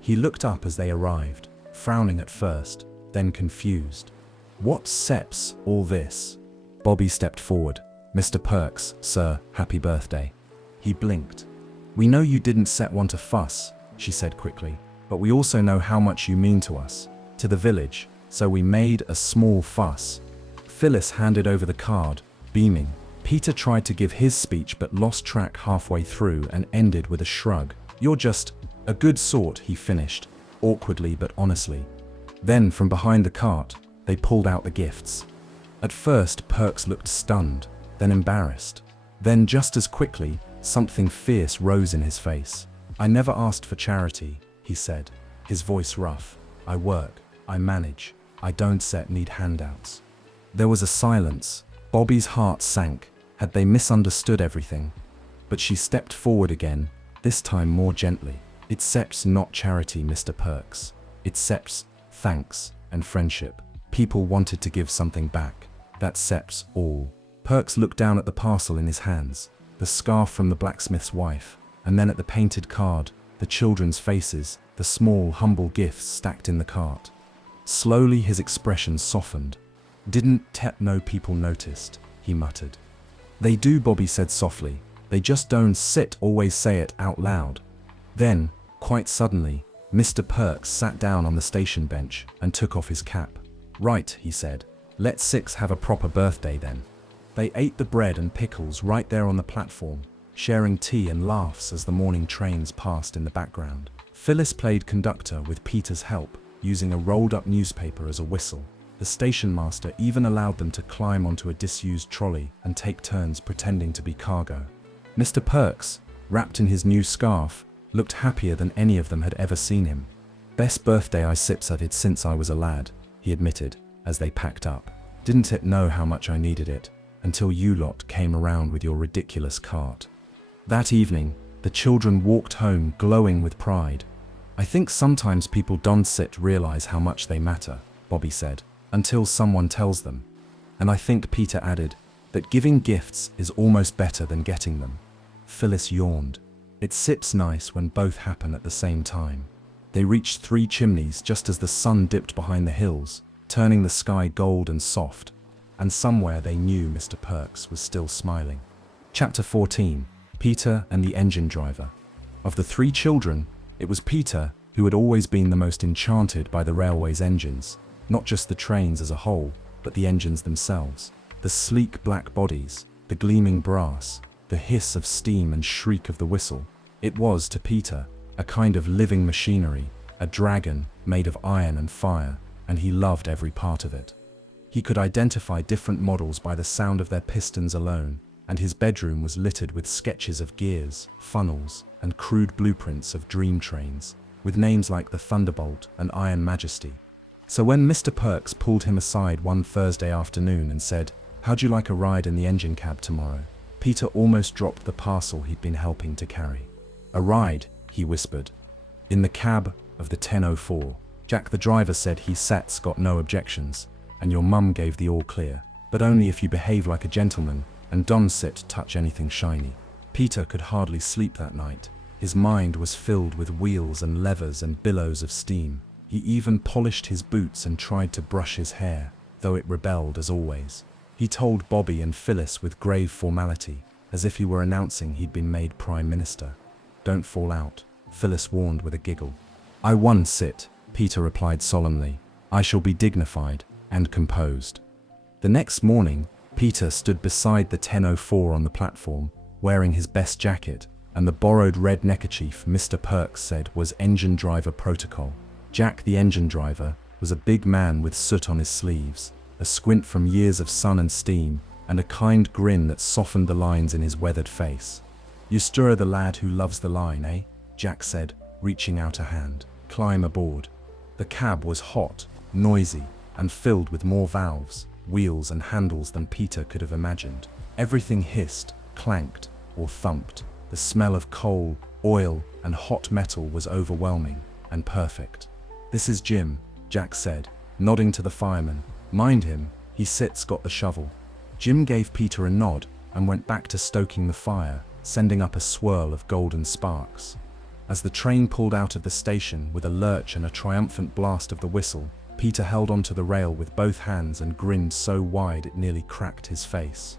He looked up as they arrived, frowning at first, then confused. "What sep's all this?" Bobby stepped forward. "Mr. Perks, sir, happy birthday." He blinked. "We know you didn't set one to fuss," she said quickly, "but we also know how much you mean to us, to the village, so we made a small fuss." Phyllis handed over the card, beaming. Peter tried to give his speech but lost track halfway through and ended with a shrug. "You're just a good sort," he finished, awkwardly but honestly. Then, from behind the cart, they pulled out the gifts. At first, Perks looked stunned, then embarrassed. Then, just as quickly, something fierce rose in his face. "I never asked for charity," he said, his voice rough. "I work, I manage, I don't need handouts." There was a silence. Bobby's heart sank. Had they misunderstood everything? But she stepped forward again, this time more gently. "It's not charity, Mr. Perks. It's thanks and friendship. People wanted to give something back. That's all." Perks looked down at the parcel in his hands, the scarf from the blacksmith's wife, and then at the painted card, the children's faces, the small, humble gifts stacked in the cart. Slowly his expression softened. "Didn't know people noticed," he muttered. "They do," Bobby said softly. "They just don't always say it out loud." Then, quite suddenly, Mr. Perks sat down on the station bench and took off his cap. "Right," he said. "Let's have a proper birthday then." They ate the bread and pickles right there on the platform, sharing tea and laughs as the morning trains passed in the background. Phyllis played conductor with Peter's help, using a rolled-up newspaper as a whistle. The station master even allowed them to climb onto a disused trolley and take turns pretending to be cargo. Mr. Perks, wrapped in his new scarf, looked happier than any of them had ever seen him. "Best birthday I at it since I was a lad," he admitted, as they packed up. "Didn't know how much I needed it, until you lot came around with your ridiculous cart." That evening, the children walked home glowing with pride. "I think sometimes people don't realize how much they matter," Bobby said, "until someone tells them." And I think Peter added, that giving gifts is almost better than getting them. Phyllis yawned. "It's nice when both happen at the same time." They reached Three Chimneys just as the sun dipped behind the hills, turning the sky gold and soft. And somewhere they knew Mr. Perks was still smiling. Chapter 14. Peter and the Engine Driver. Of the three children, it was Peter who had always been the most enchanted by the railway's engines, not just the trains as a whole, but the engines themselves. The sleek black bodies, the gleaming brass, the hiss of steam and shriek of the whistle. It was, to Peter, a kind of living machinery, a dragon made of iron and fire, and he loved every part of it. He could identify different models by the sound of their pistons alone, and his bedroom was littered with sketches of gears, funnels, and crude blueprints of dream trains, with names like the Thunderbolt and Iron Majesty. So when Mr. Perks pulled him aside one Thursday afternoon and said, "How'd you like a ride in the engine cab tomorrow?" Peter almost dropped the parcel he'd been helping to carry. "A ride," he whispered. "In the cab of the 10:04. Jack the driver said he's got no objections, and your mum gave the all clear, but only if you behave like a gentleman and don't touch anything shiny." Peter could hardly sleep that night. His mind was filled with wheels and levers and billows of steam. He even polished his boots and tried to brush his hair, though it rebelled as always. He told Bobby and Phyllis with grave formality, as if he were announcing he'd been made Prime Minister. "Don't fall out," Phyllis warned with a giggle. "I won't sit," Peter replied solemnly. "I shall be dignified and composed." The next morning, Peter stood beside the 10:04 on the platform, wearing his best jacket, and the borrowed red neckerchief Mr. Perks said was engine driver protocol. Jack the engine driver was a big man with soot on his sleeves, a squint from years of sun and steam, and a kind grin that softened the lines in his weathered face. "You're the lad who loves the line, eh?" Jack said, reaching out a hand. "Climb aboard." The cab was hot, noisy, and filled with more valves, wheels and handles than Peter could have imagined. Everything hissed, clanked, or thumped. The smell of coal, oil, and hot metal was overwhelming and perfect. "This is Jim," Jack said, nodding to the fireman. "Mind him, he sit's got the shovel." Jim gave Peter a nod and went back to stoking the fire, sending up a swirl of golden sparks. As the train pulled out of the station with a lurch and a triumphant blast of the whistle, Peter held onto the rail with both hands and grinned so wide it nearly cracked his face.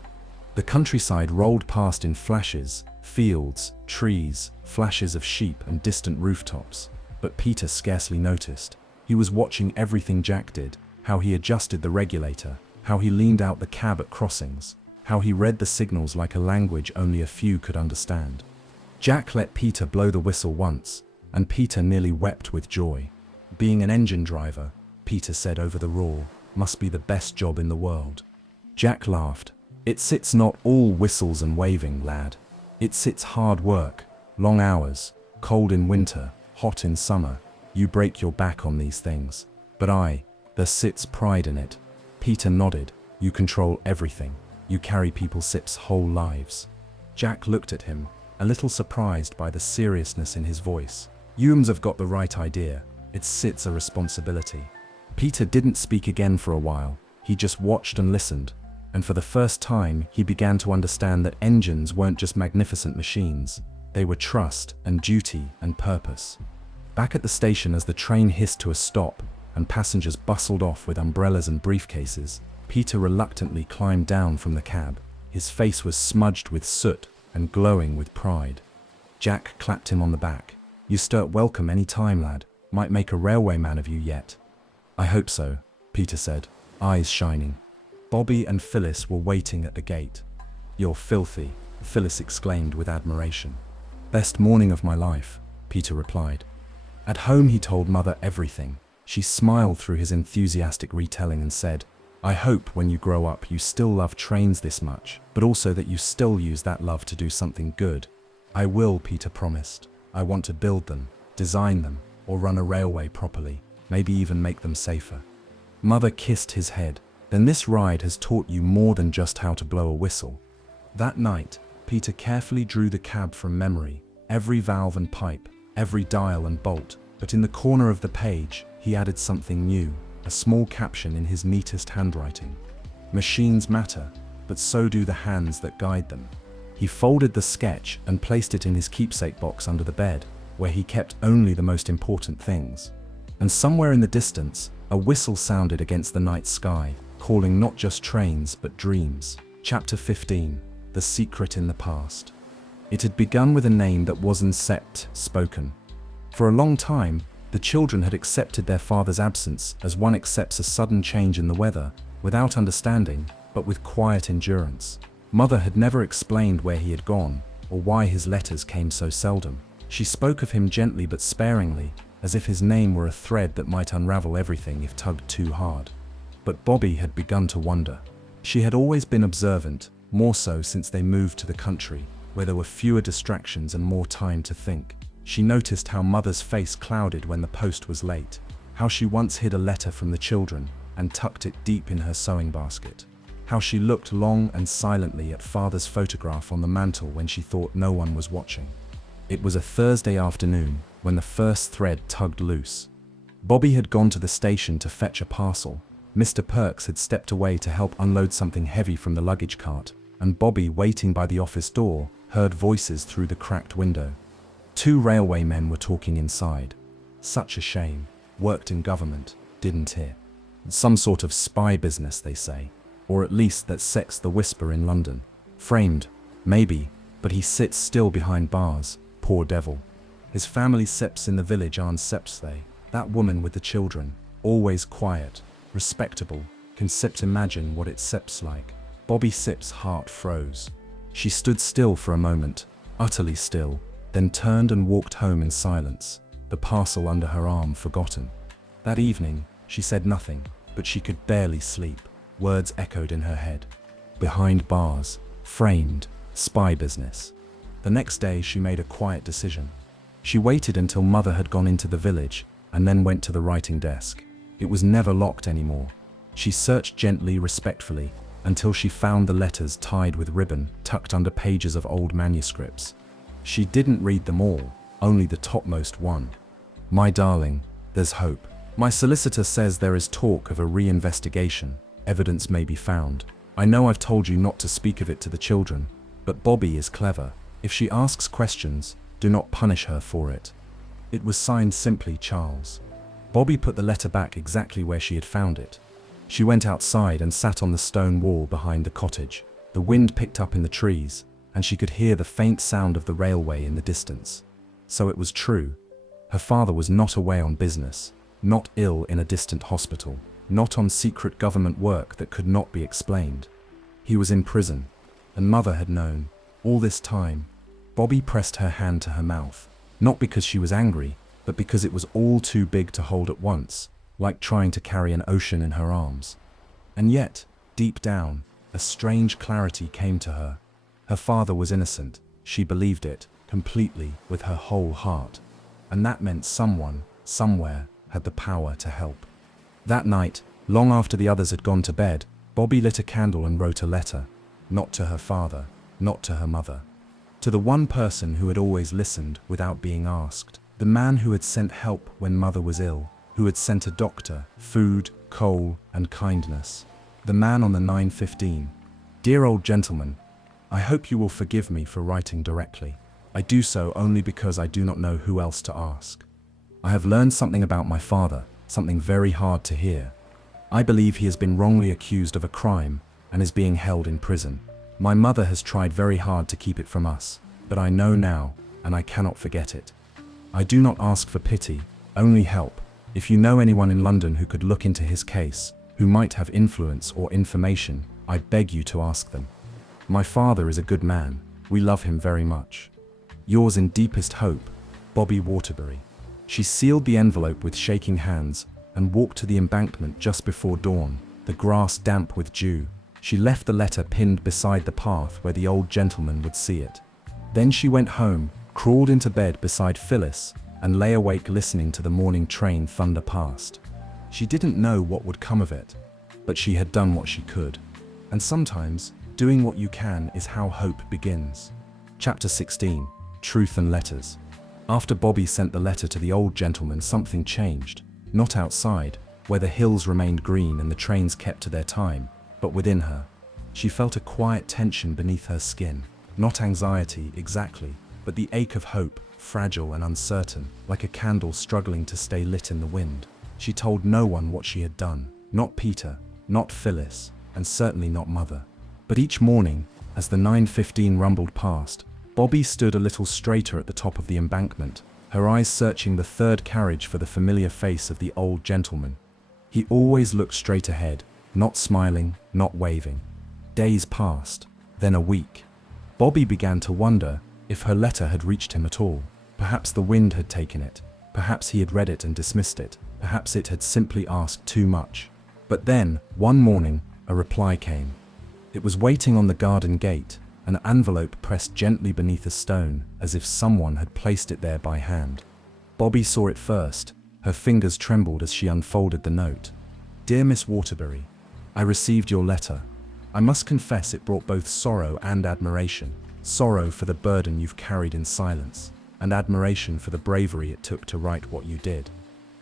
The countryside rolled past in flashes, fields, trees, flashes of sheep and distant rooftops, but Peter scarcely noticed. He was watching everything Jack did, how he adjusted the regulator, how he leaned out the cab at crossings, how he read the signals like a language only a few could understand. Jack let Peter blow the whistle once, and Peter nearly wept with joy. "Being an engine driver," Peter said over the roar, "must be the best job in the world." Jack laughed. "It's not all whistles and waving, lad. It's hard work, long hours, cold in winter, hot in summer. You break your back on these things. But there's sits pride in it." Peter nodded. "You control everything. You carry people's sips' whole lives." Jack looked at him, a little surprised by the seriousness in his voice. "Yums have got the right idea. It's a responsibility." Peter didn't speak again for a while. He just watched and listened, and for the first time he began to understand that engines weren't just magnificent machines. They were trust and duty and purpose. Back at the station, as the train hissed to a stop and passengers bustled off with umbrellas and briefcases, Peter reluctantly climbed down from the cab. His face was smudged with soot and glowing with pride. Jack clapped him on the back. "You sturt welcome any time, lad. Might make a railway man of you yet." "I hope so," Peter said, eyes shining. Bobby and Phyllis were waiting at the gate. "You're filthy," Phyllis exclaimed with admiration. "Best morning of my life," Peter replied. At home he told Mother everything. She smiled through his enthusiastic retelling and said, "I hope when you grow up you still love trains this much, but also that you still use that love to do something good." "I will," Peter promised. "I want to build them, design them, or run a railway properly, maybe even make them safer." Mother kissed his head. "Then this ride has taught you more than just how to blow a whistle." That night, Peter carefully drew the cab from memory, every valve and pipe, every dial and bolt, but in the corner of the page, he added something new, a small caption in his neatest handwriting. "Machines matter, but so do the hands that guide them." He folded the sketch and placed it in his keepsake box under the bed, where he kept only the most important things. And somewhere in the distance, a whistle sounded against the night sky, calling not just trains but dreams. Chapter 15, The Secret in the Past. It had begun with a name that wasn't spoken. For a long time, the children had accepted their father's absence as one accepts a sudden change in the weather, without understanding, but with quiet endurance. Mother had never explained where he had gone, or why his letters came so seldom. She spoke of him gently but sparingly, as if his name were a thread that might unravel everything if tugged too hard. But Bobby had begun to wonder. She had always been observant, more so since they moved to the country, where there were fewer distractions and more time to think. She noticed how Mother's face clouded when the post was late, how she once hid a letter from the children and tucked it deep in her sewing basket, how she looked long and silently at Father's photograph on the mantel when she thought no one was watching. It was a Thursday afternoon when the first thread tugged loose. Bobby had gone to the station to fetch a parcel. Mr. Perks had stepped away to help unload something heavy from the luggage cart, and Bobby, waiting by the office door, heard voices through the cracked window. Two railway men were talking inside. Such a shame. Worked in government, didn't he? Some sort of spy business, they say. Or at least that sets the whisper in London. Framed, maybe, but he sits still behind bars, poor devil. His family seps in the village aren't seps they. That woman with the children, always quiet, respectable, can seps imagine what it seps like. Bobby Sip's heart froze. She stood still for a moment, utterly still, then turned and walked home in silence, the parcel under her arm forgotten. That evening, she said nothing, but she could barely sleep. Words echoed in her head. Behind bars, framed, spy business. The next day she made a quiet decision. She waited until Mother had gone into the village, and then went to the writing desk. It was never locked anymore. She searched gently, respectfully, until she found the letters tied with ribbon, tucked under pages of old manuscripts. She didn't read them all, only the topmost one. My darling, there's hope. My solicitor says there is talk of a reinvestigation. Evidence may be found. I know I've told you not to speak of it to the children, but Bobby is clever. If she asks questions, do not punish her for it. It was signed simply Charles. Bobby put the letter back exactly where she had found it. She went outside and sat on the stone wall behind the cottage. The wind picked up in the trees, and she could hear the faint sound of the railway in the distance. So it was true. Her father was not away on business, not ill in a distant hospital, not on secret government work that could not be explained. He was in prison, and Mother had known. All this time, Bobby pressed her hand to her mouth, not because she was angry, but because it was all too big to hold at once, like trying to carry an ocean in her arms. And yet, deep down, a strange clarity came to her. Her father was innocent. She believed it, completely, with her whole heart. And that meant someone, somewhere, had the power to help. That night, long after the others had gone to bed, Bobby lit a candle and wrote a letter. Not to her father, not to her mother. To the one person who had always listened without being asked. The man who had sent help when Mother was ill, who had sent a doctor, food, coal, and kindness. The man on the 9:15. Dear old gentleman, I hope you will forgive me for writing directly. I do so only because I do not know who else to ask. I have learned something about my father, something very hard to hear. I believe he has been wrongly accused of a crime and is being held in prison. My mother has tried very hard to keep it from us, but I know now, and I cannot forget it. I do not ask for pity, only help. If you know anyone in London who could look into his case, who might have influence or information, I beg you to ask them. My father is a good man. We love him very much. Yours in deepest hope, Bobby Waterbury. She sealed the envelope with shaking hands and walked to the embankment just before dawn, the grass damp with dew. She left the letter pinned beside the path where the old gentleman would see it. Then she went home, crawled into bed beside Phyllis, and lay awake listening to the morning train thunder past. She didn't know what would come of it, but she had done what she could. And sometimes, doing what you can is how hope begins. Chapter 16. Truth and Letters. After Bobby sent the letter to the old gentleman, something changed. Not outside, where the hills remained green and the trains kept to their time, but within her. She felt a quiet tension beneath her skin. Not anxiety, exactly, but the ache of hope, fragile and uncertain, like a candle struggling to stay lit in the wind. She told no one what she had done. Not Peter, not Phyllis, and certainly not Mother. But each morning, as the 9:15 rumbled past, Bobby stood a little straighter at the top of the embankment, her eyes searching the third carriage for the familiar face of the old gentleman. He always looked straight ahead, not smiling, not waving. Days passed, then a week. Bobby began to wonder if her letter had reached him at all. Perhaps the wind had taken it. Perhaps he had read it and dismissed it. Perhaps it had simply asked too much. But then, one morning, a reply came. It was waiting on the garden gate, an envelope pressed gently beneath a stone, as if someone had placed it there by hand. Bobby saw it first. Her fingers trembled as she unfolded the note. Dear Miss Waterbury, I received your letter. I must confess it brought both sorrow and admiration. Sorrow for the burden you've carried in silence, and admiration for the bravery it took to write what you did.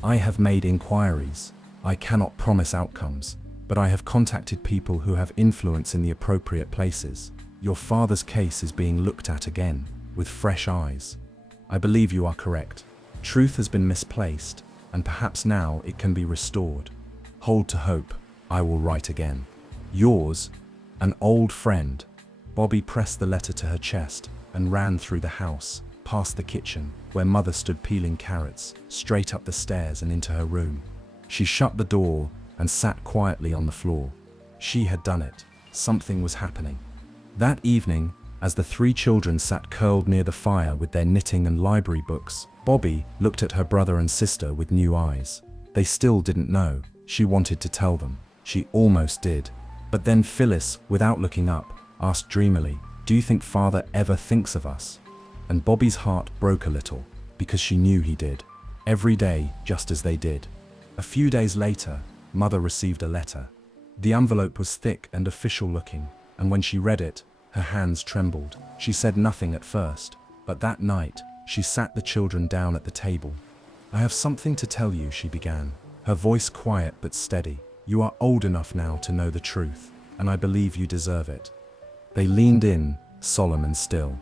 I have made inquiries. I cannot promise outcomes, but I have contacted people who have influence in the appropriate places. Your father's case is being looked at again, with fresh eyes. I believe you are correct. Truth has been misplaced, and perhaps now it can be restored. Hold to hope. I will write again. Yours, an old friend. Bobby pressed the letter to her chest and ran through the house, past the kitchen, where Mother stood peeling carrots, straight up the stairs and into her room. She shut the door and sat quietly on the floor. She had done it. Something was happening. That evening, as the three children sat curled near the fire with their knitting and library books, Bobby looked at her brother and sister with new eyes. They still didn't know. She wanted to tell them. She almost did. But then Phyllis, without looking up, asked dreamily, "Do you think Father ever thinks of us?" And Bobby's heart broke a little, because she knew he did. Every day, just as they did. A few days later, Mother received a letter. The envelope was thick and official looking, and when she read it, her hands trembled. She said nothing at first, but that night, she sat the children down at the table. "I have something to tell you," she began, her voice quiet but steady. "You are old enough now to know the truth, and I believe you deserve it." They leaned in, solemn and still.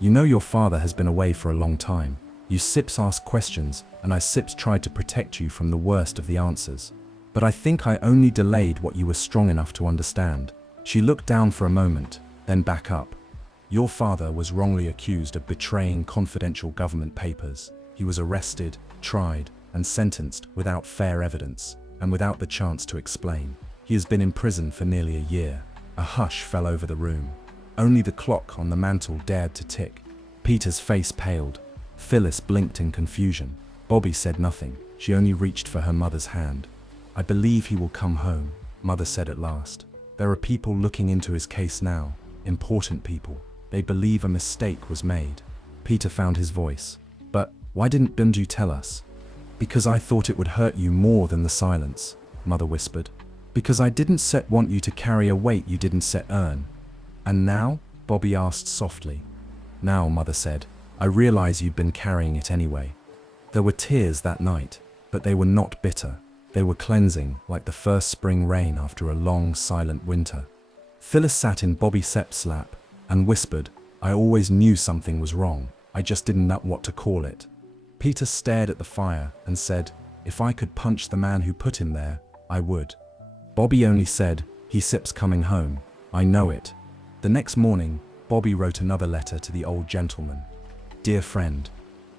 "You know your father has been away for a long time. You Sips asked questions, and I Sips tried to protect you from the worst of the answers. But I think I only delayed what you were strong enough to understand." She looked down for a moment, then back up. "Your father was wrongly accused of betraying confidential government papers. He was arrested, tried, and sentenced without fair evidence, and without the chance to explain. He has been in prison for nearly a year." A hush fell over the room. Only the clock on the mantel dared to tick. Peter's face paled. Phyllis blinked in confusion. Bobby said nothing. She only reached for her mother's hand. "I believe he will come home," Mother said at last. "There are people looking into his case now, important people. They believe a mistake was made." Peter found his voice. "But why didn't you tell us?" "Because I thought it would hurt you more than the silence," Mother whispered. "Because I didn't want you to carry a weight you didn't earn." "And now?" Bobby asked softly. "Now," Mother said, "I realize you've been carrying it anyway." There were tears that night, but they were not bitter. They were cleansing, like the first spring rain after a long, silent winter. Phyllis sat in Bobby Sepp's lap and whispered, "I always knew something was wrong. I just didn't know what to call it." Peter stared at the fire and said, "If I could punch the man who put him there, I would." Bobby only said, "He Sips coming home. I know it." The next morning, Bobby wrote another letter to the old gentleman. "Dear friend,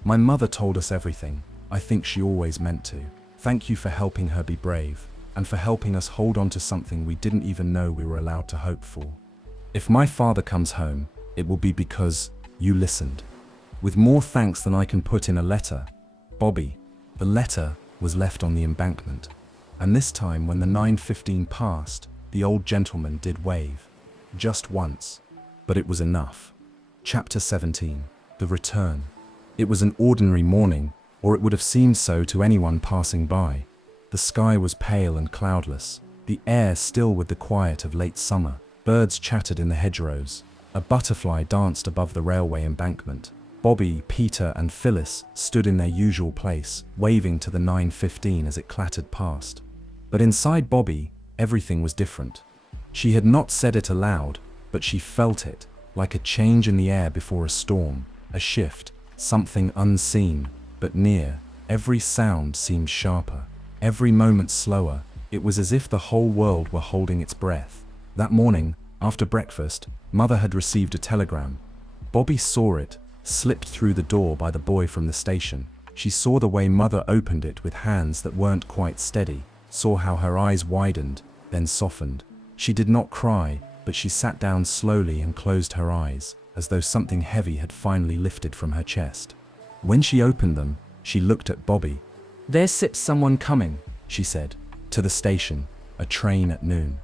my mother told us everything. I think she always meant to. Thank you for helping her be brave, and for helping us hold on to something we didn't even know we were allowed to hope for. If my father comes home, it will be because you listened. With more thanks than I can put in a letter, Bobby." The letter was left on the embankment, and this time when the 9:15 passed, the old gentleman did wave. Just once, but it was enough. Chapter 17. The Return. It was an ordinary morning, or it would have seemed so to anyone passing by. The sky was pale and cloudless, the air still with the quiet of late summer. Birds chattered in the hedgerows. A butterfly danced above the railway embankment. Bobby, Peter, and Phyllis stood in their usual place, waving to the 9:15 as it clattered past. But inside Bobby, everything was different. She had not said it aloud, but she felt it, like a change in the air before a storm, a shift, something unseen, but near. Every sound seemed sharper, every moment slower. It was as if the whole world were holding its breath. That morning, after breakfast, Mother had received a telegram. Bobby saw it, slipped through the door by the boy from the station. She saw the way Mother opened it with hands that weren't quite steady, saw how her eyes widened, then softened. She did not cry, but she sat down slowly and closed her eyes, as though something heavy had finally lifted from her chest. When she opened them, she looked at Bobby. "There sits someone coming," she said. "To the station, a train at noon."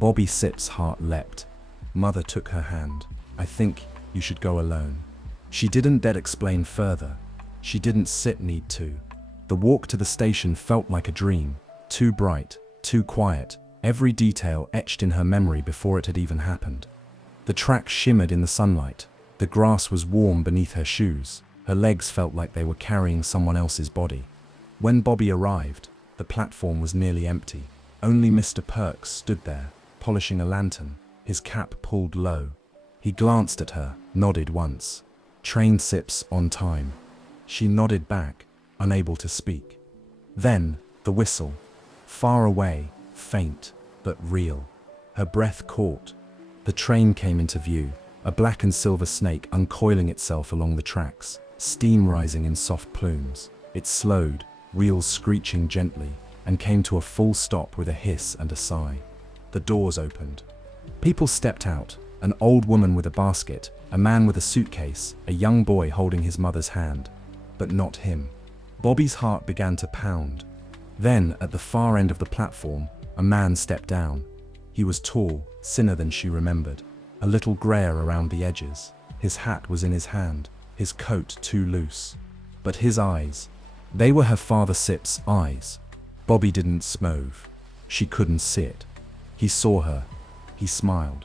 Bobby Sip's heart leapt. Mother took her hand. "I think you should go alone." She didn't dare explain further. She didn't need to. The walk to the station felt like a dream, too bright, too quiet, every detail etched in her memory before it had even happened. The track shimmered in the sunlight. The grass was warm beneath her shoes. Her legs felt like they were carrying someone else's body. When Bobby arrived, the platform was nearly empty. Only Mr. Perks stood there, polishing a lantern, his cap pulled low. He glanced at her, nodded once. "Train Sips on time." She nodded back, unable to speak. Then, the whistle. Far away, faint, but real. Her breath caught. The train came into view, a black and silver snake uncoiling itself along the tracks, steam rising in soft plumes. It slowed, wheels screeching gently, and came to a full stop with a hiss and a sigh. The doors opened. People stepped out, an old woman with a basket, a man with a suitcase, a young boy holding his mother's hand. But not him. Bobby's heart began to pound. Then, at the far end of the platform, a man stepped down. He was tall, thinner than she remembered, a little grayer around the edges. His hat was in his hand, his coat too loose. But his eyes, they were her father Sip's eyes. Bobby didn't move. She couldn't see it. He saw her. He smiled.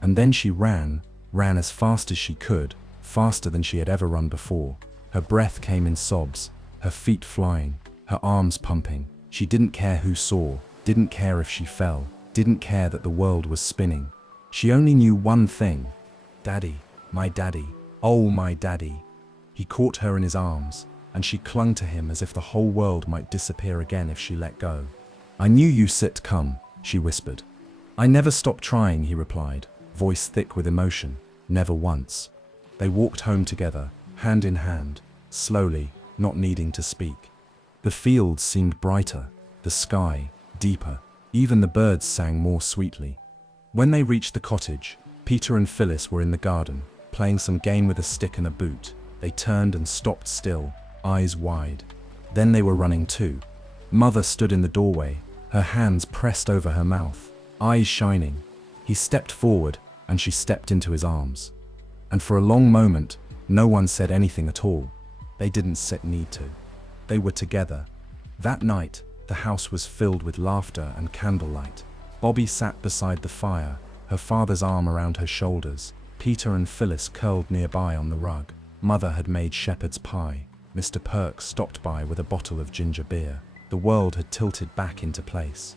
And then she ran as fast as she could, faster than she had ever run before. Her breath came in sobs, her feet flying, her arms pumping. She didn't care who saw, didn't care if she fell, didn't care that the world was spinning. She only knew one thing. Daddy, my daddy, oh my daddy. He caught her in his arms, and she clung to him as if the whole world might disappear again if she let go. I knew you sit come, she whispered. I never stopped trying, he replied, voice thick with emotion. Never once. They walked home together, hand in hand, slowly, not needing to speak. The fields seemed brighter, the sky deeper, even the birds sang more sweetly. When they reached the cottage, Peter and Phyllis were in the garden, playing some game with a stick and a boot. They turned and stopped still, eyes wide. Then they were running too. Mother stood in the doorway, her hands pressed over her mouth, eyes shining. He stepped forward, and she stepped into his arms. And for a long moment, no one said anything at all. They didn't need to. They were together. That night, the house was filled with laughter and candlelight. Bobby sat beside the fire, her father's arm around her shoulders. Peter and Phyllis curled nearby on the rug. Mother had made shepherd's pie. Mr. Perks stopped by with a bottle of ginger beer. The world had tilted back into place.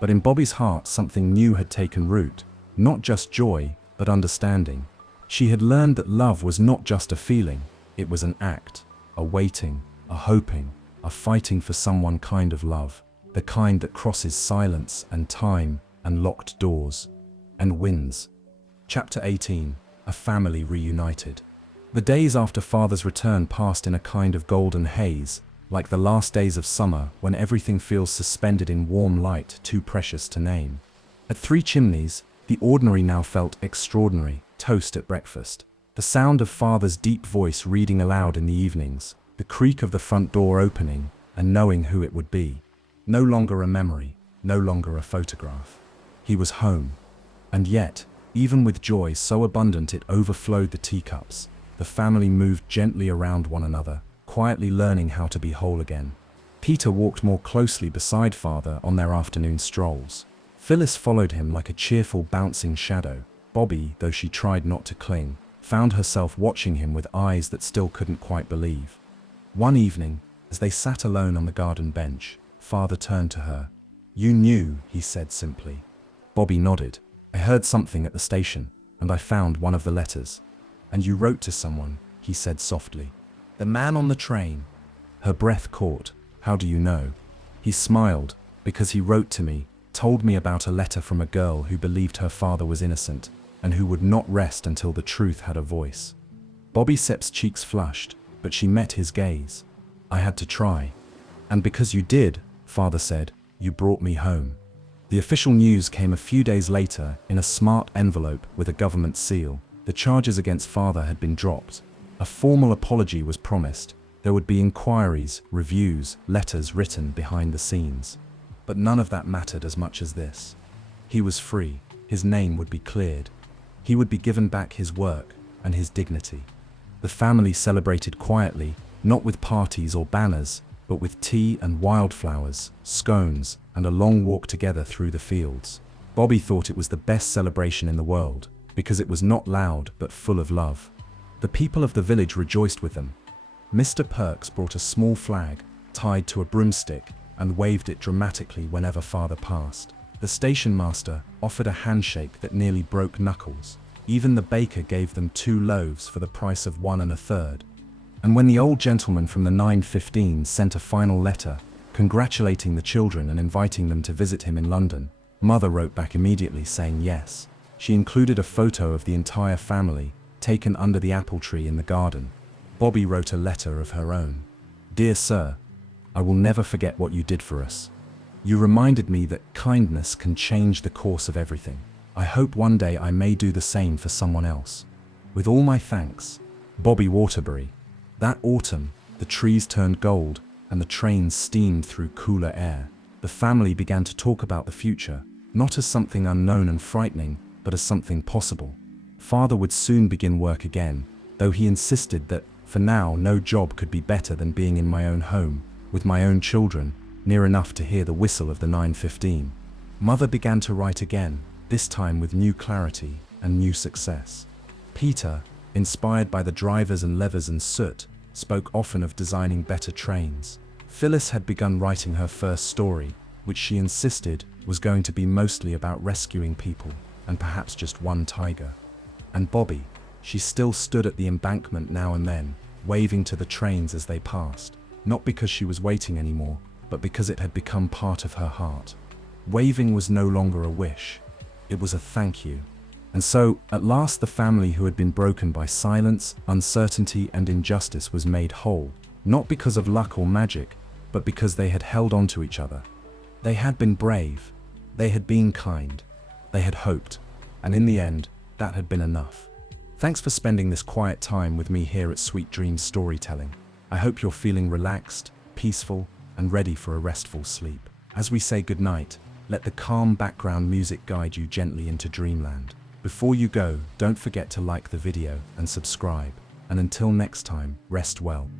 But in Bobby's heart, something new had taken root. Not just joy, but understanding. She had learned that love was not just a feeling, it was an act, a waiting, a hoping, a fighting for someone kind of love, the kind that crosses silence and time and locked doors, and wins. Chapter 18, A Family Reunited. The days after Father's return passed in a kind of golden haze, like the last days of summer when everything feels suspended in warm light too precious to name. At Three Chimneys, the ordinary now felt extraordinary. Toast at breakfast, the sound of Father's deep voice reading aloud in the evenings, the creak of the front door opening, and knowing who it would be. No longer a memory, no longer a photograph. He was home. And yet, even with joy so abundant it overflowed the teacups, the family moved gently around one another, quietly learning how to be whole again. Peter walked more closely beside Father on their afternoon strolls. Phyllis followed him like a cheerful bouncing shadow. Bobby, though she tried not to cling, found herself watching him with eyes that still couldn't quite believe. One evening, as they sat alone on the garden bench, Father turned to her. You knew, he said simply. Bobby nodded. I heard something at the station, and I found one of the letters. And you wrote to someone, he said softly. The man on the train. Her breath caught. How do you know? He smiled, because he wrote to me, told me about a letter from a girl who believed her father was innocent, and who would not rest until the truth had a voice. Bobby Sepp's cheeks flushed, but she met his gaze. I had to try. And because you did, Father said, you brought me home. The official news came a few days later in a smart envelope with a government seal. The charges against Father had been dropped. A formal apology was promised. There would be inquiries, reviews, letters written behind the scenes. But none of that mattered as much as this. He was free. His name would be cleared. He would be given back his work and his dignity. The family celebrated quietly, not with parties or banners, but with tea and wildflowers, scones, and a long walk together through the fields. Bobby thought it was the best celebration in the world, because it was not loud but full of love. The people of the village rejoiced with them. Mr. Perks brought a small flag, tied to a broomstick, and waved it dramatically whenever Father passed. The station master offered a handshake that nearly broke knuckles. Even the baker gave them 2 loaves for the price of 1 1/3. And when the old gentleman from the 9:15 sent a final letter, congratulating the children and inviting them to visit him in London, Mother wrote back immediately saying yes. She included a photo of the entire family, taken under the apple tree in the garden. Bobby wrote a letter of her own. Dear Sir, I will never forget what you did for us. You reminded me that kindness can change the course of everything. I hope one day I may do the same for someone else. With all my thanks, Bobby Waterbury. That autumn, the trees turned gold and the trains steamed through cooler air. The family began to talk about the future, not as something unknown and frightening, but as something possible. Father would soon begin work again, though he insisted that, for now, no job could be better than being in my own home, with my own children, near enough to hear the whistle of the 9:15. Mother began to write again, this time with new clarity and new success. Peter, inspired by the drivers and levers and soot, spoke often of designing better trains. Phyllis had begun writing her first story, which she insisted was going to be mostly about rescuing people, and perhaps just one tiger. And Bobby, she still stood at the embankment now and then, waving to the trains as they passed, not because she was waiting anymore, but because it had become part of her heart. Waving was no longer a wish, it was a thank you. And so, at last the family who had been broken by silence, uncertainty and injustice was made whole, not because of luck or magic, but because they had held on to each other. They had been brave, they had been kind, they had hoped, and in the end, that had been enough. Thanks for spending this quiet time with me here at Sweet Dreams Storytelling. I hope you're feeling relaxed, peaceful, and ready for a restful sleep. As we say goodnight, let the calm background music guide you gently into dreamland. Before you go, don't forget to like the video and subscribe. And until next time, rest well.